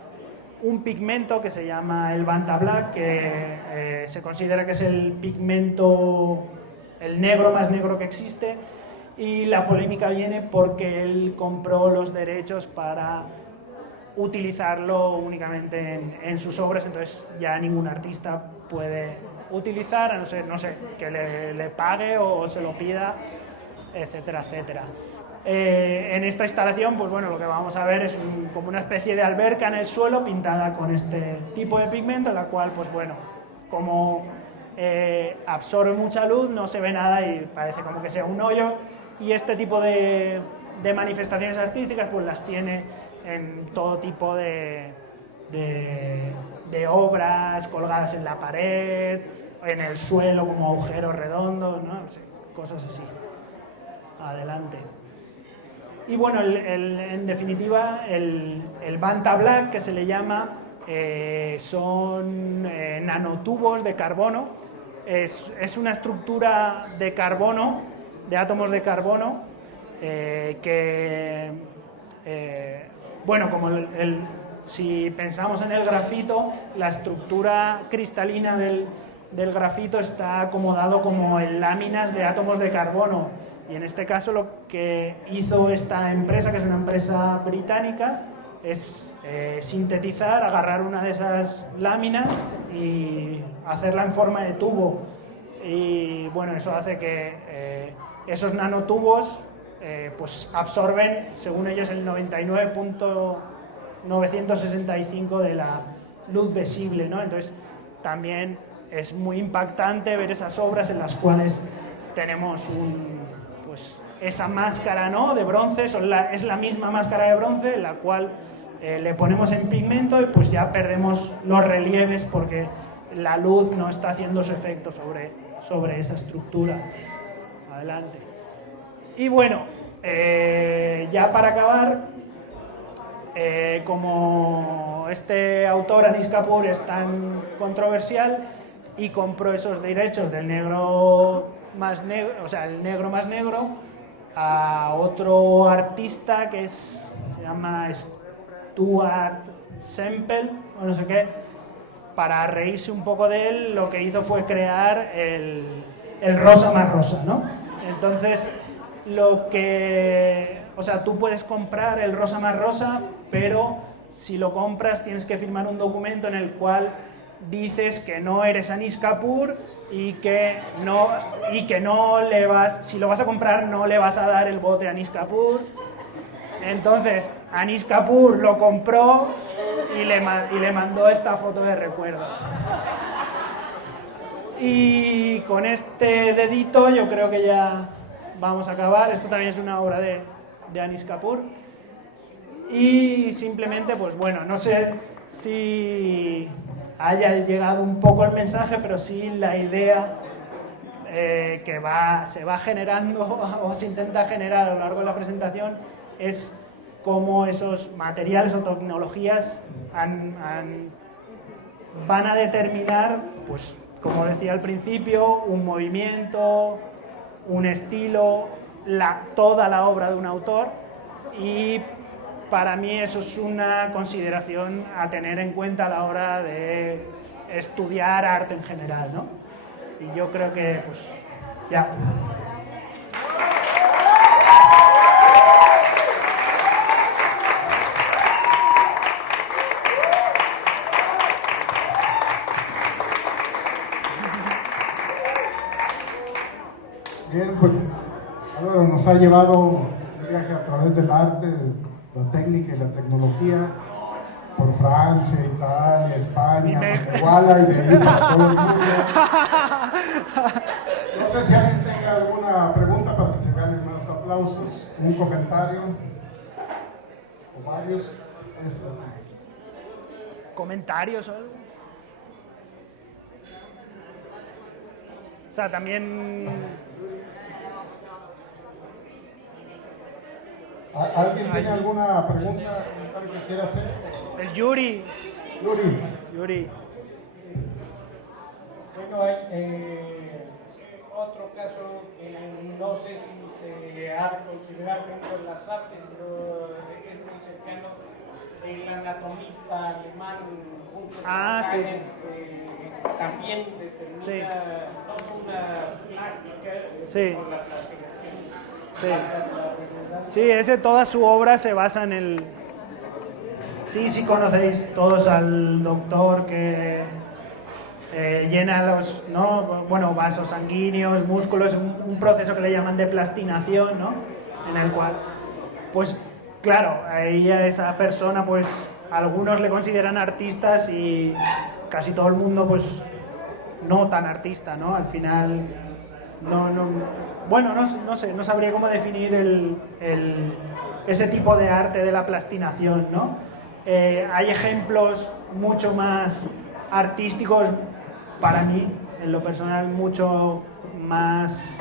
un pigmento que se llama el Banta Black, que se considera que es el pigmento, el negro más negro que existe, y la polémica viene porque él compró los derechos para utilizarlo únicamente en sus obras, entonces ya ningún artista puede utilizar, a no sé, que le pague o se lo pida, etcétera, etcétera. En esta instalación, pues bueno, lo que vamos a ver es como una especie de alberca en el suelo pintada con este tipo de pigmento, en la cual, pues bueno, como absorbe mucha luz, no se ve nada y parece como que sea un hoyo, y este tipo de manifestaciones artísticas pues las tiene en todo tipo de obras colgadas en la pared, en el suelo como agujeros redondos, ¿no? No sé, cosas así. Adelante. Y bueno, en definitiva, el Banta Black, que se le llama, son nanotubos de carbono. Es una estructura de carbono, de átomos de carbono, que, bueno, como si pensamos en el grafito, la estructura cristalina del grafito está acomodado como en láminas de átomos de carbono. Y en este caso lo que hizo esta empresa, que es una empresa británica, es sintetizar, agarrar una de esas láminas y hacerla en forma de tubo. Y bueno, eso hace que esos nanotubos pues absorben, según ellos, el 99.965 de la luz visible, ¿no? Entonces también es muy impactante ver esas obras en las cuales tenemos pues, esa máscara, ¿no?, de bronce, es la misma máscara de bronce, la cual le ponemos en pigmento y pues ya perdemos los relieves porque la luz no está haciendo su efecto sobre esa estructura. Adelante. Y bueno, ya para acabar, como este autor, Anish Kapoor, es tan controversial y compró esos derechos del negro más negro, o sea, el negro más negro, a otro artista que se llama Stuart Semple, o no sé qué, para reírse un poco de él, lo que hizo fue crear el rosa más rosa, ¿no? Entonces, o sea, tú puedes comprar el rosa más rosa, pero si lo compras tienes que firmar un documento en el cual dices que no eres Anish Kapoor y que no le vas, si lo vas a comprar, no le vas a dar el bote a Anish Kapoor. Entonces, Anish Kapoor lo compró y le mandó esta foto de recuerdo. Y con este dedito yo creo que ya vamos a acabar. Esto también es una obra de Anish Kapoor. Y simplemente, pues bueno, no sé si haya llegado un poco el mensaje, pero sí la idea que se va generando o se intenta generar a lo largo de la presentación es cómo esos materiales o tecnologías van a determinar, pues como decía al principio, un movimiento, un estilo, toda la obra de un autor, y para mí eso es una consideración a tener en cuenta a la hora de estudiar arte en general, ¿no? Y yo creo que, pues, ya. Bien, pues Álvaro nos ha llevado un viaje a través del arte, la técnica y la tecnología, por Francia, Italia, España, Guatemala y de ahí por todo el mundo. No sé si alguien tenga alguna pregunta para que se ganen más aplausos, un comentario o varios. ¿Comentarios o algo? O sea, también... ¿Alguien tiene alguna pregunta, comentario que quiera hacer? El Yuri. Yuri. Bueno, hay otro caso que no sé si se ha de considerar dentro de las artes, pero es muy cercano, el anatomista alemán Sí. que también determina toda una plástica con la plasticación. Sí. Sí, toda su obra se basa en el... Sí, conocéis todos al doctor que llena los, ¿no?, vasos sanguíneos, músculos, un proceso que le llaman de plastinación, ¿no?, en el cual, pues, claro, ahí a esa persona, pues, algunos le consideran artistas y casi todo el mundo, pues, no tan artista, ¿no? Al final, no sé, no sabría cómo definir ese tipo de arte de la plastinación, ¿no? Hay ejemplos mucho más artísticos, para mí, en lo personal, mucho más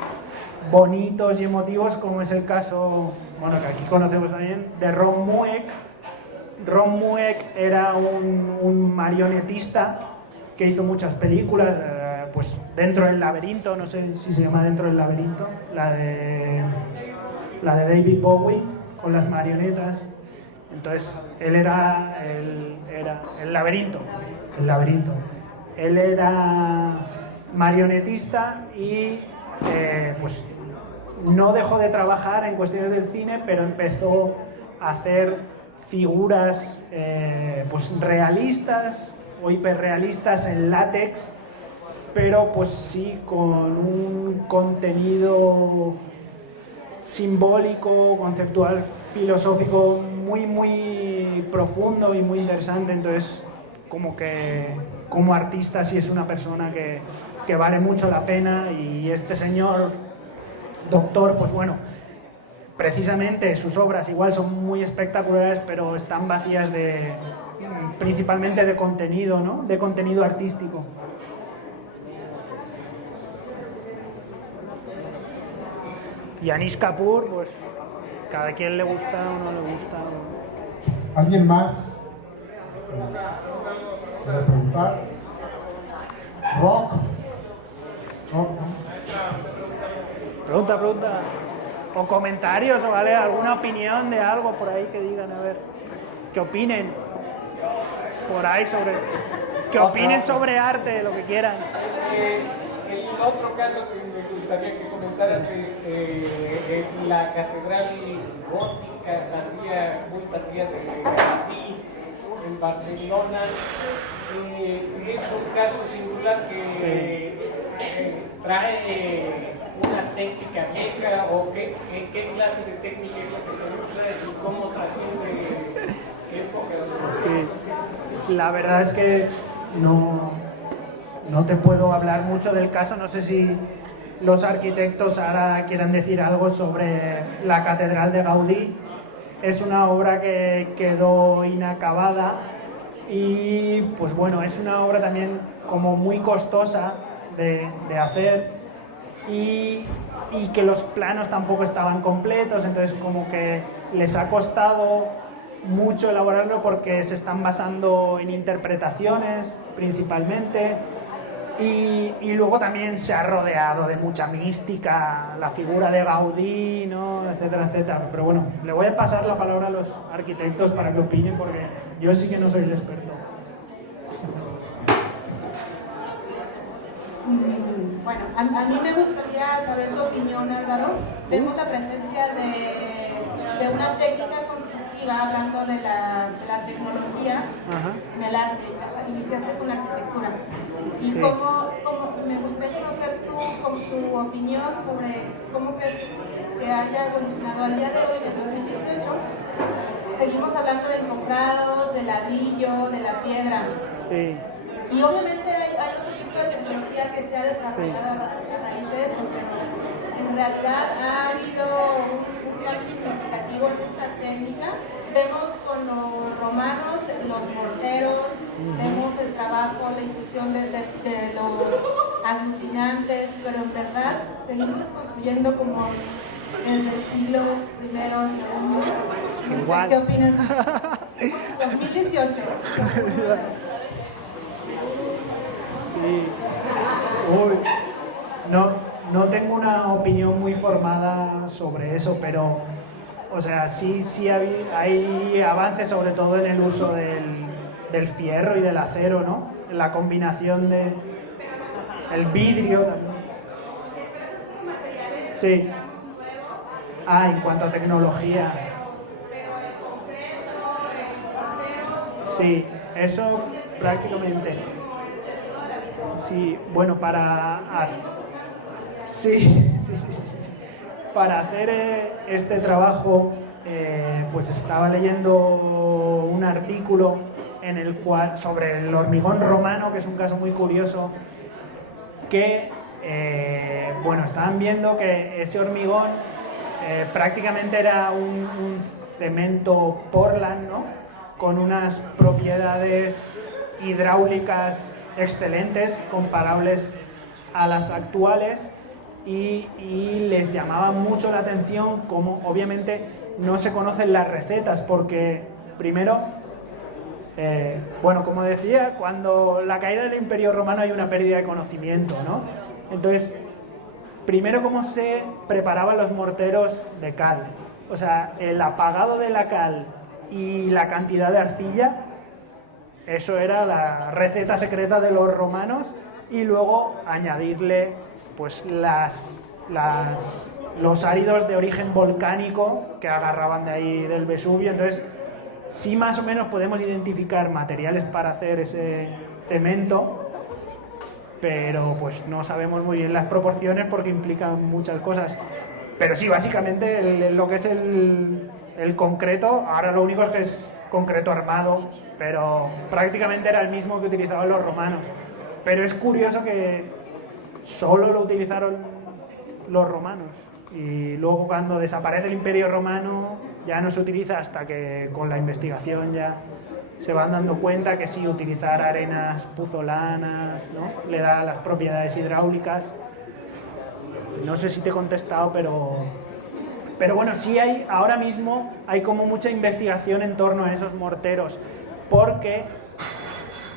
bonitos y emotivos, como es el caso, que aquí conocemos también, de Ron Mueck. Ron Mueck era un marionetista que hizo muchas películas, pues Dentro del laberinto, no sé si se llama Dentro del laberinto, la de David Bowie, con las marionetas. Entonces, él era el laberinto. Él era marionetista y pues no dejó de trabajar en cuestiones del cine, pero empezó a hacer figuras pues realistas o hiperrealistas en látex, pero pues sí con un contenido simbólico, conceptual, filosófico muy profundo y muy interesante. Entonces, como que como artista sí es una persona que vale mucho la pena, y este señor doctor, pues bueno, precisamente sus obras igual son muy espectaculares, pero están vacías principalmente de contenido, ¿no? De contenido artístico. Y Anish Kapoor, pues cada quien le gusta o no le gusta. ¿Alguien más quiere preguntar? ¿Rock? ¿No? Pregunta. O comentarios, o vale, alguna opinión de algo por ahí que digan, a ver, que opinen por ahí sobre, que opinen sobre arte, lo que quieran. El otro caso que me gustaría que comentaras es la catedral gótica muy tardía de Gaudí en Barcelona. Es un caso singular que trae una técnica vieja, o qué clase de técnica es la que se usa y cómo trasciende épocas. Sí, la verdad es que no te puedo hablar mucho del caso. No sé si los arquitectos ahora quieran decir algo sobre la Catedral de Gaudí. Es una obra que quedó inacabada y pues bueno, es una obra también como muy costosa de hacer, y que los planos tampoco estaban completos, entonces como que les ha costado mucho elaborarlo porque se están basando en interpretaciones principalmente, y luego también se ha rodeado de mucha mística la figura de Gaudí, ¿no? Etcétera, etcétera. Pero bueno, le voy a pasar la palabra a los arquitectos para que opinen, porque yo sí que no soy el experto. Bueno, a mí me gustaría saber tu opinión, Álvaro. Vemos la presencia de una técnica constructiva, hablando de la tecnología. Ajá. En el arte. Iniciaste con la arquitectura. Y Sí. cómo me gustaría conocer tu opinión sobre cómo crees que haya evolucionado al día de hoy, en 2018. Seguimos hablando de encofrados, del ladrillo, de la piedra. Sí. Y obviamente hay otro tipo de tecnología que se ha desarrollado a raíz de eso, pero en realidad ha habido un cambio significativo en esta técnica. Vemos con los romanos los morteros, vemos el trabajo, la inclusión de los aglutinantes, pero en verdad seguimos construyendo como desde el siglo I, II. No sé, ¿qué opinas? 2018. Sí. Uy. No tengo una opinión muy formada sobre eso, pero, o sea, sí hay avances, sobre todo en el uso del fierro y del acero, ¿no? En la combinación el vidrio también. Sí. En cuanto a tecnología. Sí, eso prácticamente. Sí, bueno, para hacer este trabajo, pues estaba leyendo un artículo en el cual, sobre el hormigón romano, que es un caso muy curioso, que, bueno, estaban viendo que ese hormigón prácticamente era un cemento Portland, ¿no? Con unas propiedades hidráulicas excelentes, comparables a las actuales, y les llamaba mucho la atención como obviamente no se conocen las recetas, porque primero, bueno, como decía, cuando la caída del Imperio Romano hay una pérdida de conocimiento, ¿no? Entonces, primero, cómo se preparaban los morteros de cal, o sea, el apagado de la cal y la cantidad de arcilla. Eso era la receta secreta de los romanos, y luego añadirle pues los áridos de origen volcánico que agarraban de ahí del Vesubio. Entonces sí, más o menos podemos identificar materiales para hacer ese cemento, pero pues no sabemos muy bien las proporciones porque implican muchas cosas. Pero sí, básicamente lo que es el concreto, ahora lo único es que es concreto armado pero prácticamente era el mismo que utilizaban los romanos. Pero es curioso que solo lo utilizaron los romanos y luego cuando desaparece el Imperio Romano ya no se utiliza hasta que con la investigación ya se van dando cuenta que sí, utilizar arenas puzolanas, ¿no?, le da las propiedades hidráulicas. No sé si te he contestado, pero bueno, sí hay, ahora mismo hay como mucha investigación en torno a esos morteros, porque,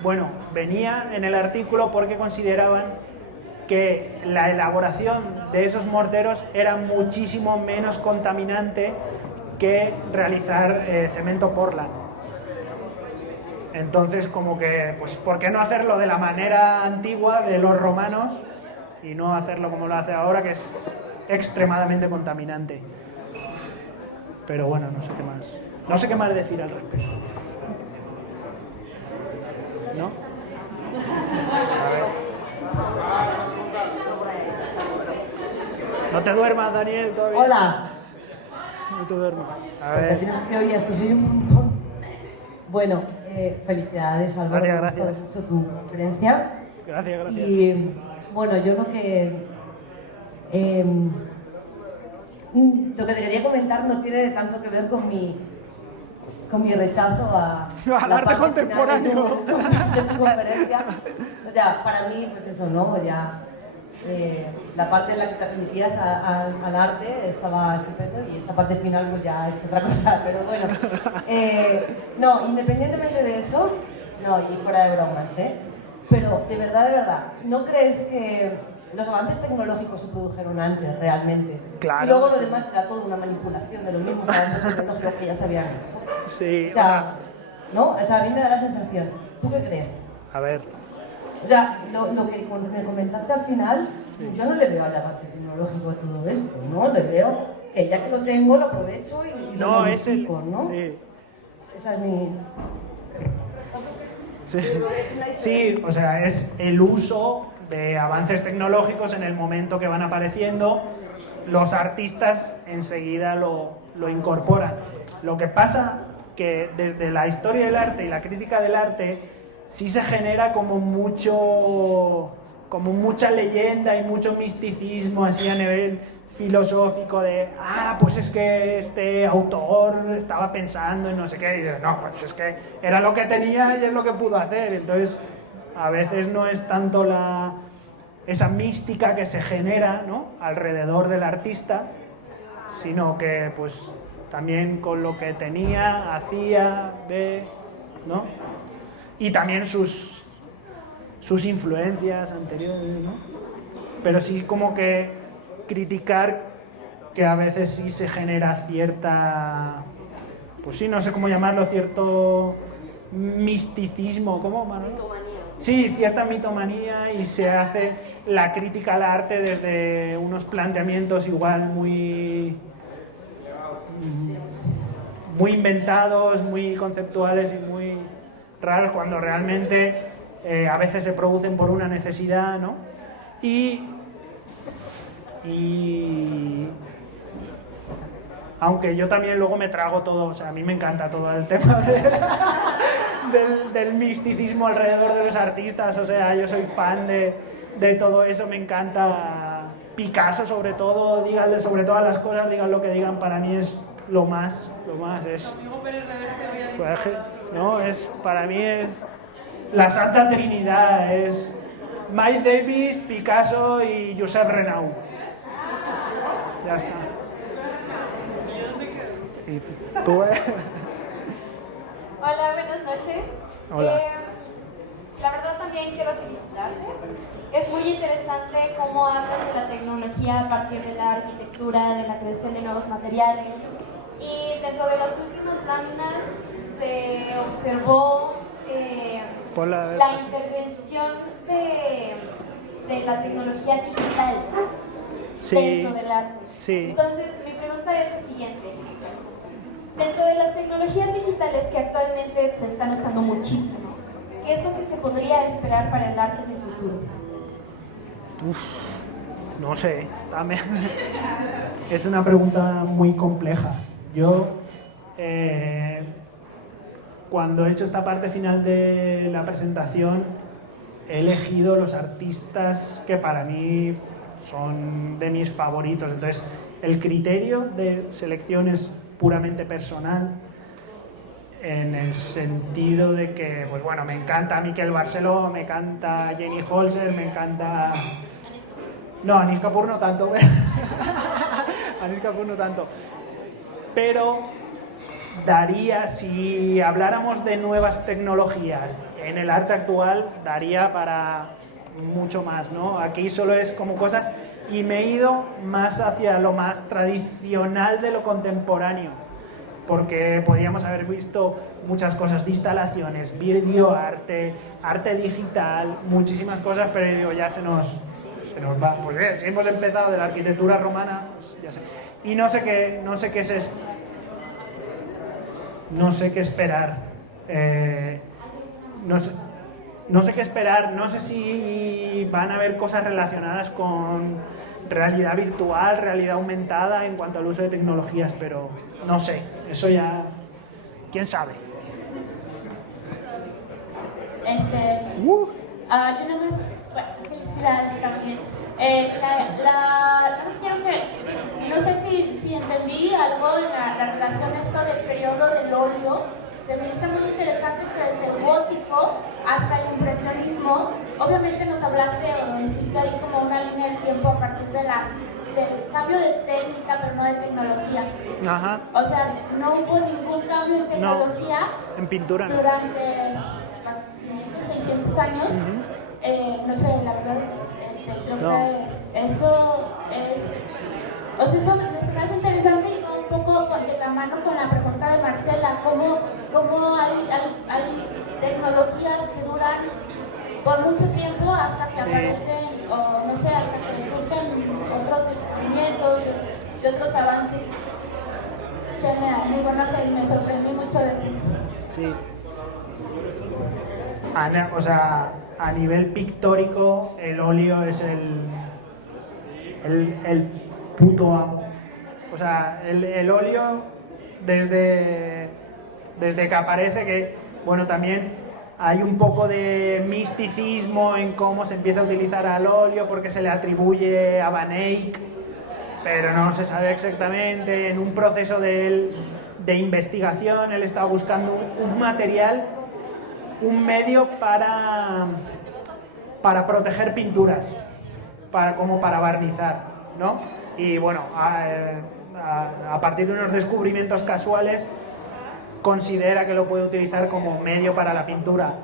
bueno, venía en el artículo porque consideraban que la elaboración de esos morteros era muchísimo menos contaminante que realizar cemento Portland. Entonces, como que, pues, ¿por qué no hacerlo de la manera antigua de los romanos y no hacerlo como lo hace ahora, que es extremadamente contaminante? Pero bueno, no sé qué más decir al respecto. ¿No? A ver. No te duermas, Daniel, todavía. Hola. No te duermas. A ver. ¿Me oías? Que soy un montón. Bueno, felicidades, Álvaro. Gracias. Me gusta mucho tu conferencia. Gracias. Y bueno, yo lo que te quería comentar no tiene tanto que ver con mi rechazo al arte contemporáneo de tu conferencia. O sea, para mí, pues eso, ¿no? Ya la parte en la que te remitías al arte estaba estupendo y esta parte final pues ya es otra cosa, pero bueno. No, independientemente de eso, no, y fuera de bromas, pero de verdad, ¿no crees que los avances tecnológicos se produjeron antes realmente? Claro. Y luego lo demás era todo una manipulación de los mismos avances tecnológicos que ya se habían hecho. Sí, o sea, ¿no? O sea, a mí me da la sensación. ¿Tú qué crees? A ver. O sea, lo que cuando me comentaste al final, yo no le veo al avance tecnológico a todo esto, ¿no? Le veo que ya que lo tengo, lo aprovecho y lo No, es el... modifico, ¿no? Sí. Esa es mi... Sí, o sea, es el uso de avances tecnológicos en el momento que van apareciendo, los artistas enseguida lo incorporan. Lo que pasa que desde la historia del arte y la crítica del arte sí se genera como mucha leyenda y mucho misticismo así a nivel filosófico de, pues es que este autor estaba pensando en no sé qué, y dices, no, pues es que era lo que tenía y es lo que pudo hacer. Entonces, a veces no es tanto esa mística que se genera, ¿no?, alrededor del artista, sino que pues también con lo que tenía, hacía, ve, ¿no? Y también sus influencias anteriores, ¿no? Pero sí como que criticar que a veces sí se genera cierta, pues sí, no sé cómo llamarlo, cierto misticismo, ¿cómo, Manuel? Sí, cierta mitomanía, y se hace la crítica al arte desde unos planteamientos igual muy inventados, muy conceptuales y muy raros, cuando realmente a veces se producen por una necesidad, ¿no? Y aunque yo también luego me trago todo, o sea, a mí me encanta todo el tema del misticismo alrededor de los artistas, o sea, yo soy fan de todo eso, me encanta Picasso sobre todo, díganle sobre todas las cosas, digan lo que digan, para mí es lo más es, no, es, para mí es la Santa Trinidad, es Miles Davis, Picasso y Josep Renau. Ya está. ¿Y tú? Hola, buenas noches. Hola. La verdad también quiero felicitarte. Es muy interesante cómo hablas de la tecnología a partir de la arquitectura, de la creación de nuevos materiales. Y dentro de las últimas láminas se observó la intervención de la tecnología digital dentro del arte. Sí. Entonces, mi pregunta es la siguiente. Dentro de las tecnologías digitales que actualmente se están usando muchísimo, ¿qué es lo que se podría esperar para el arte en el futuro? No sé, también es una pregunta muy compleja. Yo cuando he hecho esta parte final de la presentación, he elegido los artistas que para mí son de mis favoritos. Entonces, el criterio de selección es puramente personal, en el sentido de que, pues bueno, me encanta Miquel Barceló, me encanta Jenny Holzer, me encanta... No, Anish Kapoor no tanto. Anish Kapoor no tanto. Pero daría, si habláramos de nuevas tecnologías en el arte actual, daría para mucho más, ¿no? Aquí solo es como cosas, y me he ido más hacia lo más tradicional de lo contemporáneo, porque podríamos haber visto muchas cosas de instalaciones, videoarte, arte digital, muchísimas cosas, pero digo, ya se nos va. Pues bien, si hemos empezado de la arquitectura romana, pues ya sé. Y no sé qué esperar. No sé qué esperar. No sé si van a haber cosas relacionadas con realidad virtual, realidad aumentada en cuanto al uso de tecnologías, pero no sé. Eso ya, quién sabe. Yo no me... Bueno, felicidades también. No sé si entendí algo en la relación esto del periodo del óleo. Se me hizo muy interesante que desde el gótico hasta el impresionismo, obviamente nos hablaste o hiciste ahí como una línea del tiempo a partir del cambio de técnica, pero no de tecnología. Ajá. O sea, no hubo ningún cambio en tecnología. No, en pintura no. Durante 500, 600 años. No sé, la verdad, creo que eso es... O sea, eso me parece interesante y va un poco de la mano con la pregunta de Marcela, cómo hay tecnologías que duran por mucho tiempo hasta que aparecen, o no sé, hasta que surgen otros descubrimientos y otros avances. Muy bueno, me sorprendí mucho de eso. Sí. O sea, a nivel pictórico, el óleo es el puto amo. O sea, el óleo, desde que aparece, que, bueno, también hay un poco de misticismo en cómo se empieza a utilizar al óleo, porque se le atribuye a Van Eyck, pero no se sabe exactamente. En un proceso de investigación, él estaba buscando un material, un medio para proteger pinturas, como para barnizar, ¿no? Y bueno, a partir de unos descubrimientos casuales, considera que lo puede utilizar como medio para la pintura.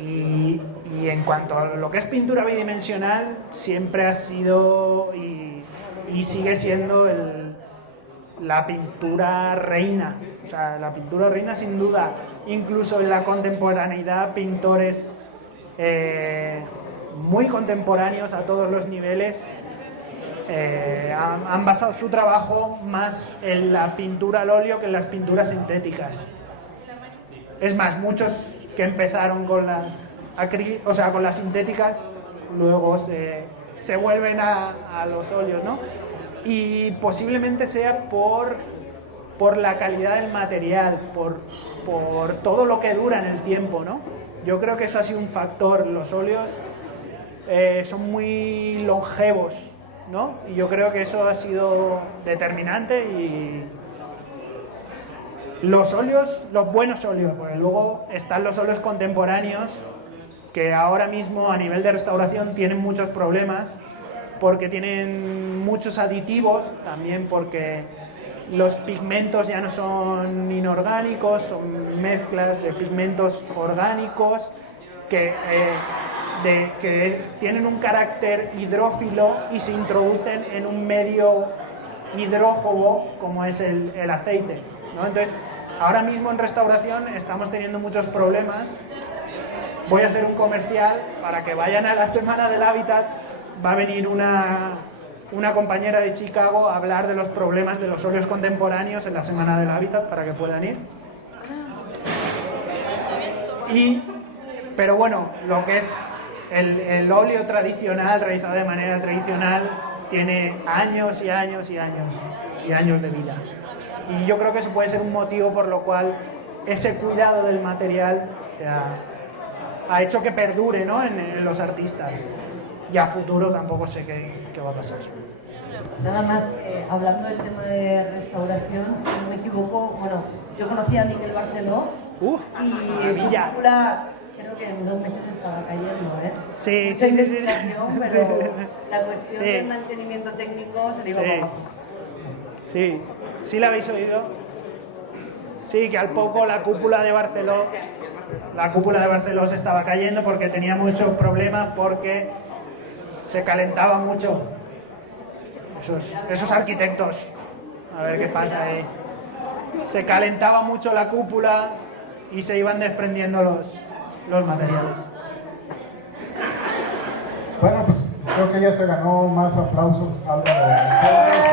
Y en cuanto a lo que es pintura bidimensional, siempre ha sido y sigue siendo la pintura reina. O sea, la pintura reina sin duda. Incluso en la contemporaneidad, pintores muy contemporáneos a todos los niveles han basado su trabajo más en la pintura al óleo que en las pinturas sintéticas. Es más, muchos que empezaron con las sintéticas, luego se vuelven a los óleos, ¿no? Y posiblemente sea por la calidad del material, por todo lo que dura en el tiempo, ¿no? Yo creo que eso ha sido un factor. Los óleos son muy longevos, ¿no? Y yo creo que eso ha sido determinante. Y los óleos, los buenos óleos, porque luego están los óleos contemporáneos que ahora mismo a nivel de restauración tienen muchos problemas porque tienen muchos aditivos, también porque los pigmentos ya no son inorgánicos, son mezclas de pigmentos orgánicos que tienen un carácter hidrófilo y se introducen en un medio hidrófobo como es el aceite, ¿no? Entonces, ahora mismo en restauración estamos teniendo muchos problemas. Voy a hacer un comercial para que vayan a la Semana del Hábitat. Va a venir una compañera de Chicago a hablar de los problemas de los óleos contemporáneos en la Semana del Hábitat, para que puedan ir. Pero bueno, lo que es el óleo tradicional, realizado de manera tradicional, tiene años y años y años y años de vida. Y yo creo que eso puede ser un motivo por lo cual ese cuidado del material ha hecho que perdure, ¿no? en los artistas. Y a futuro tampoco sé qué va a pasar. Nada más, hablando del tema de restauración, si no me equivoco, bueno, yo conocí a Miquel Barceló y su maravilla. película creo que en 2 meses estaba cayendo, ¿eh? Sí, Mucha sí, sí, sí. investigación, pero Sí. la cuestión Sí. del mantenimiento técnico se le iba Sí. para abajo. Sí, ¿sí la habéis oído? Sí, que al poco la cúpula de Barceló se estaba cayendo porque tenía muchos problemas, porque se calentaba mucho. Esos arquitectos, a ver qué pasa ahí. Se calentaba mucho la cúpula y se iban desprendiendo los materiales. Bueno, pues creo que ya se ganó más aplausos, Álvaro.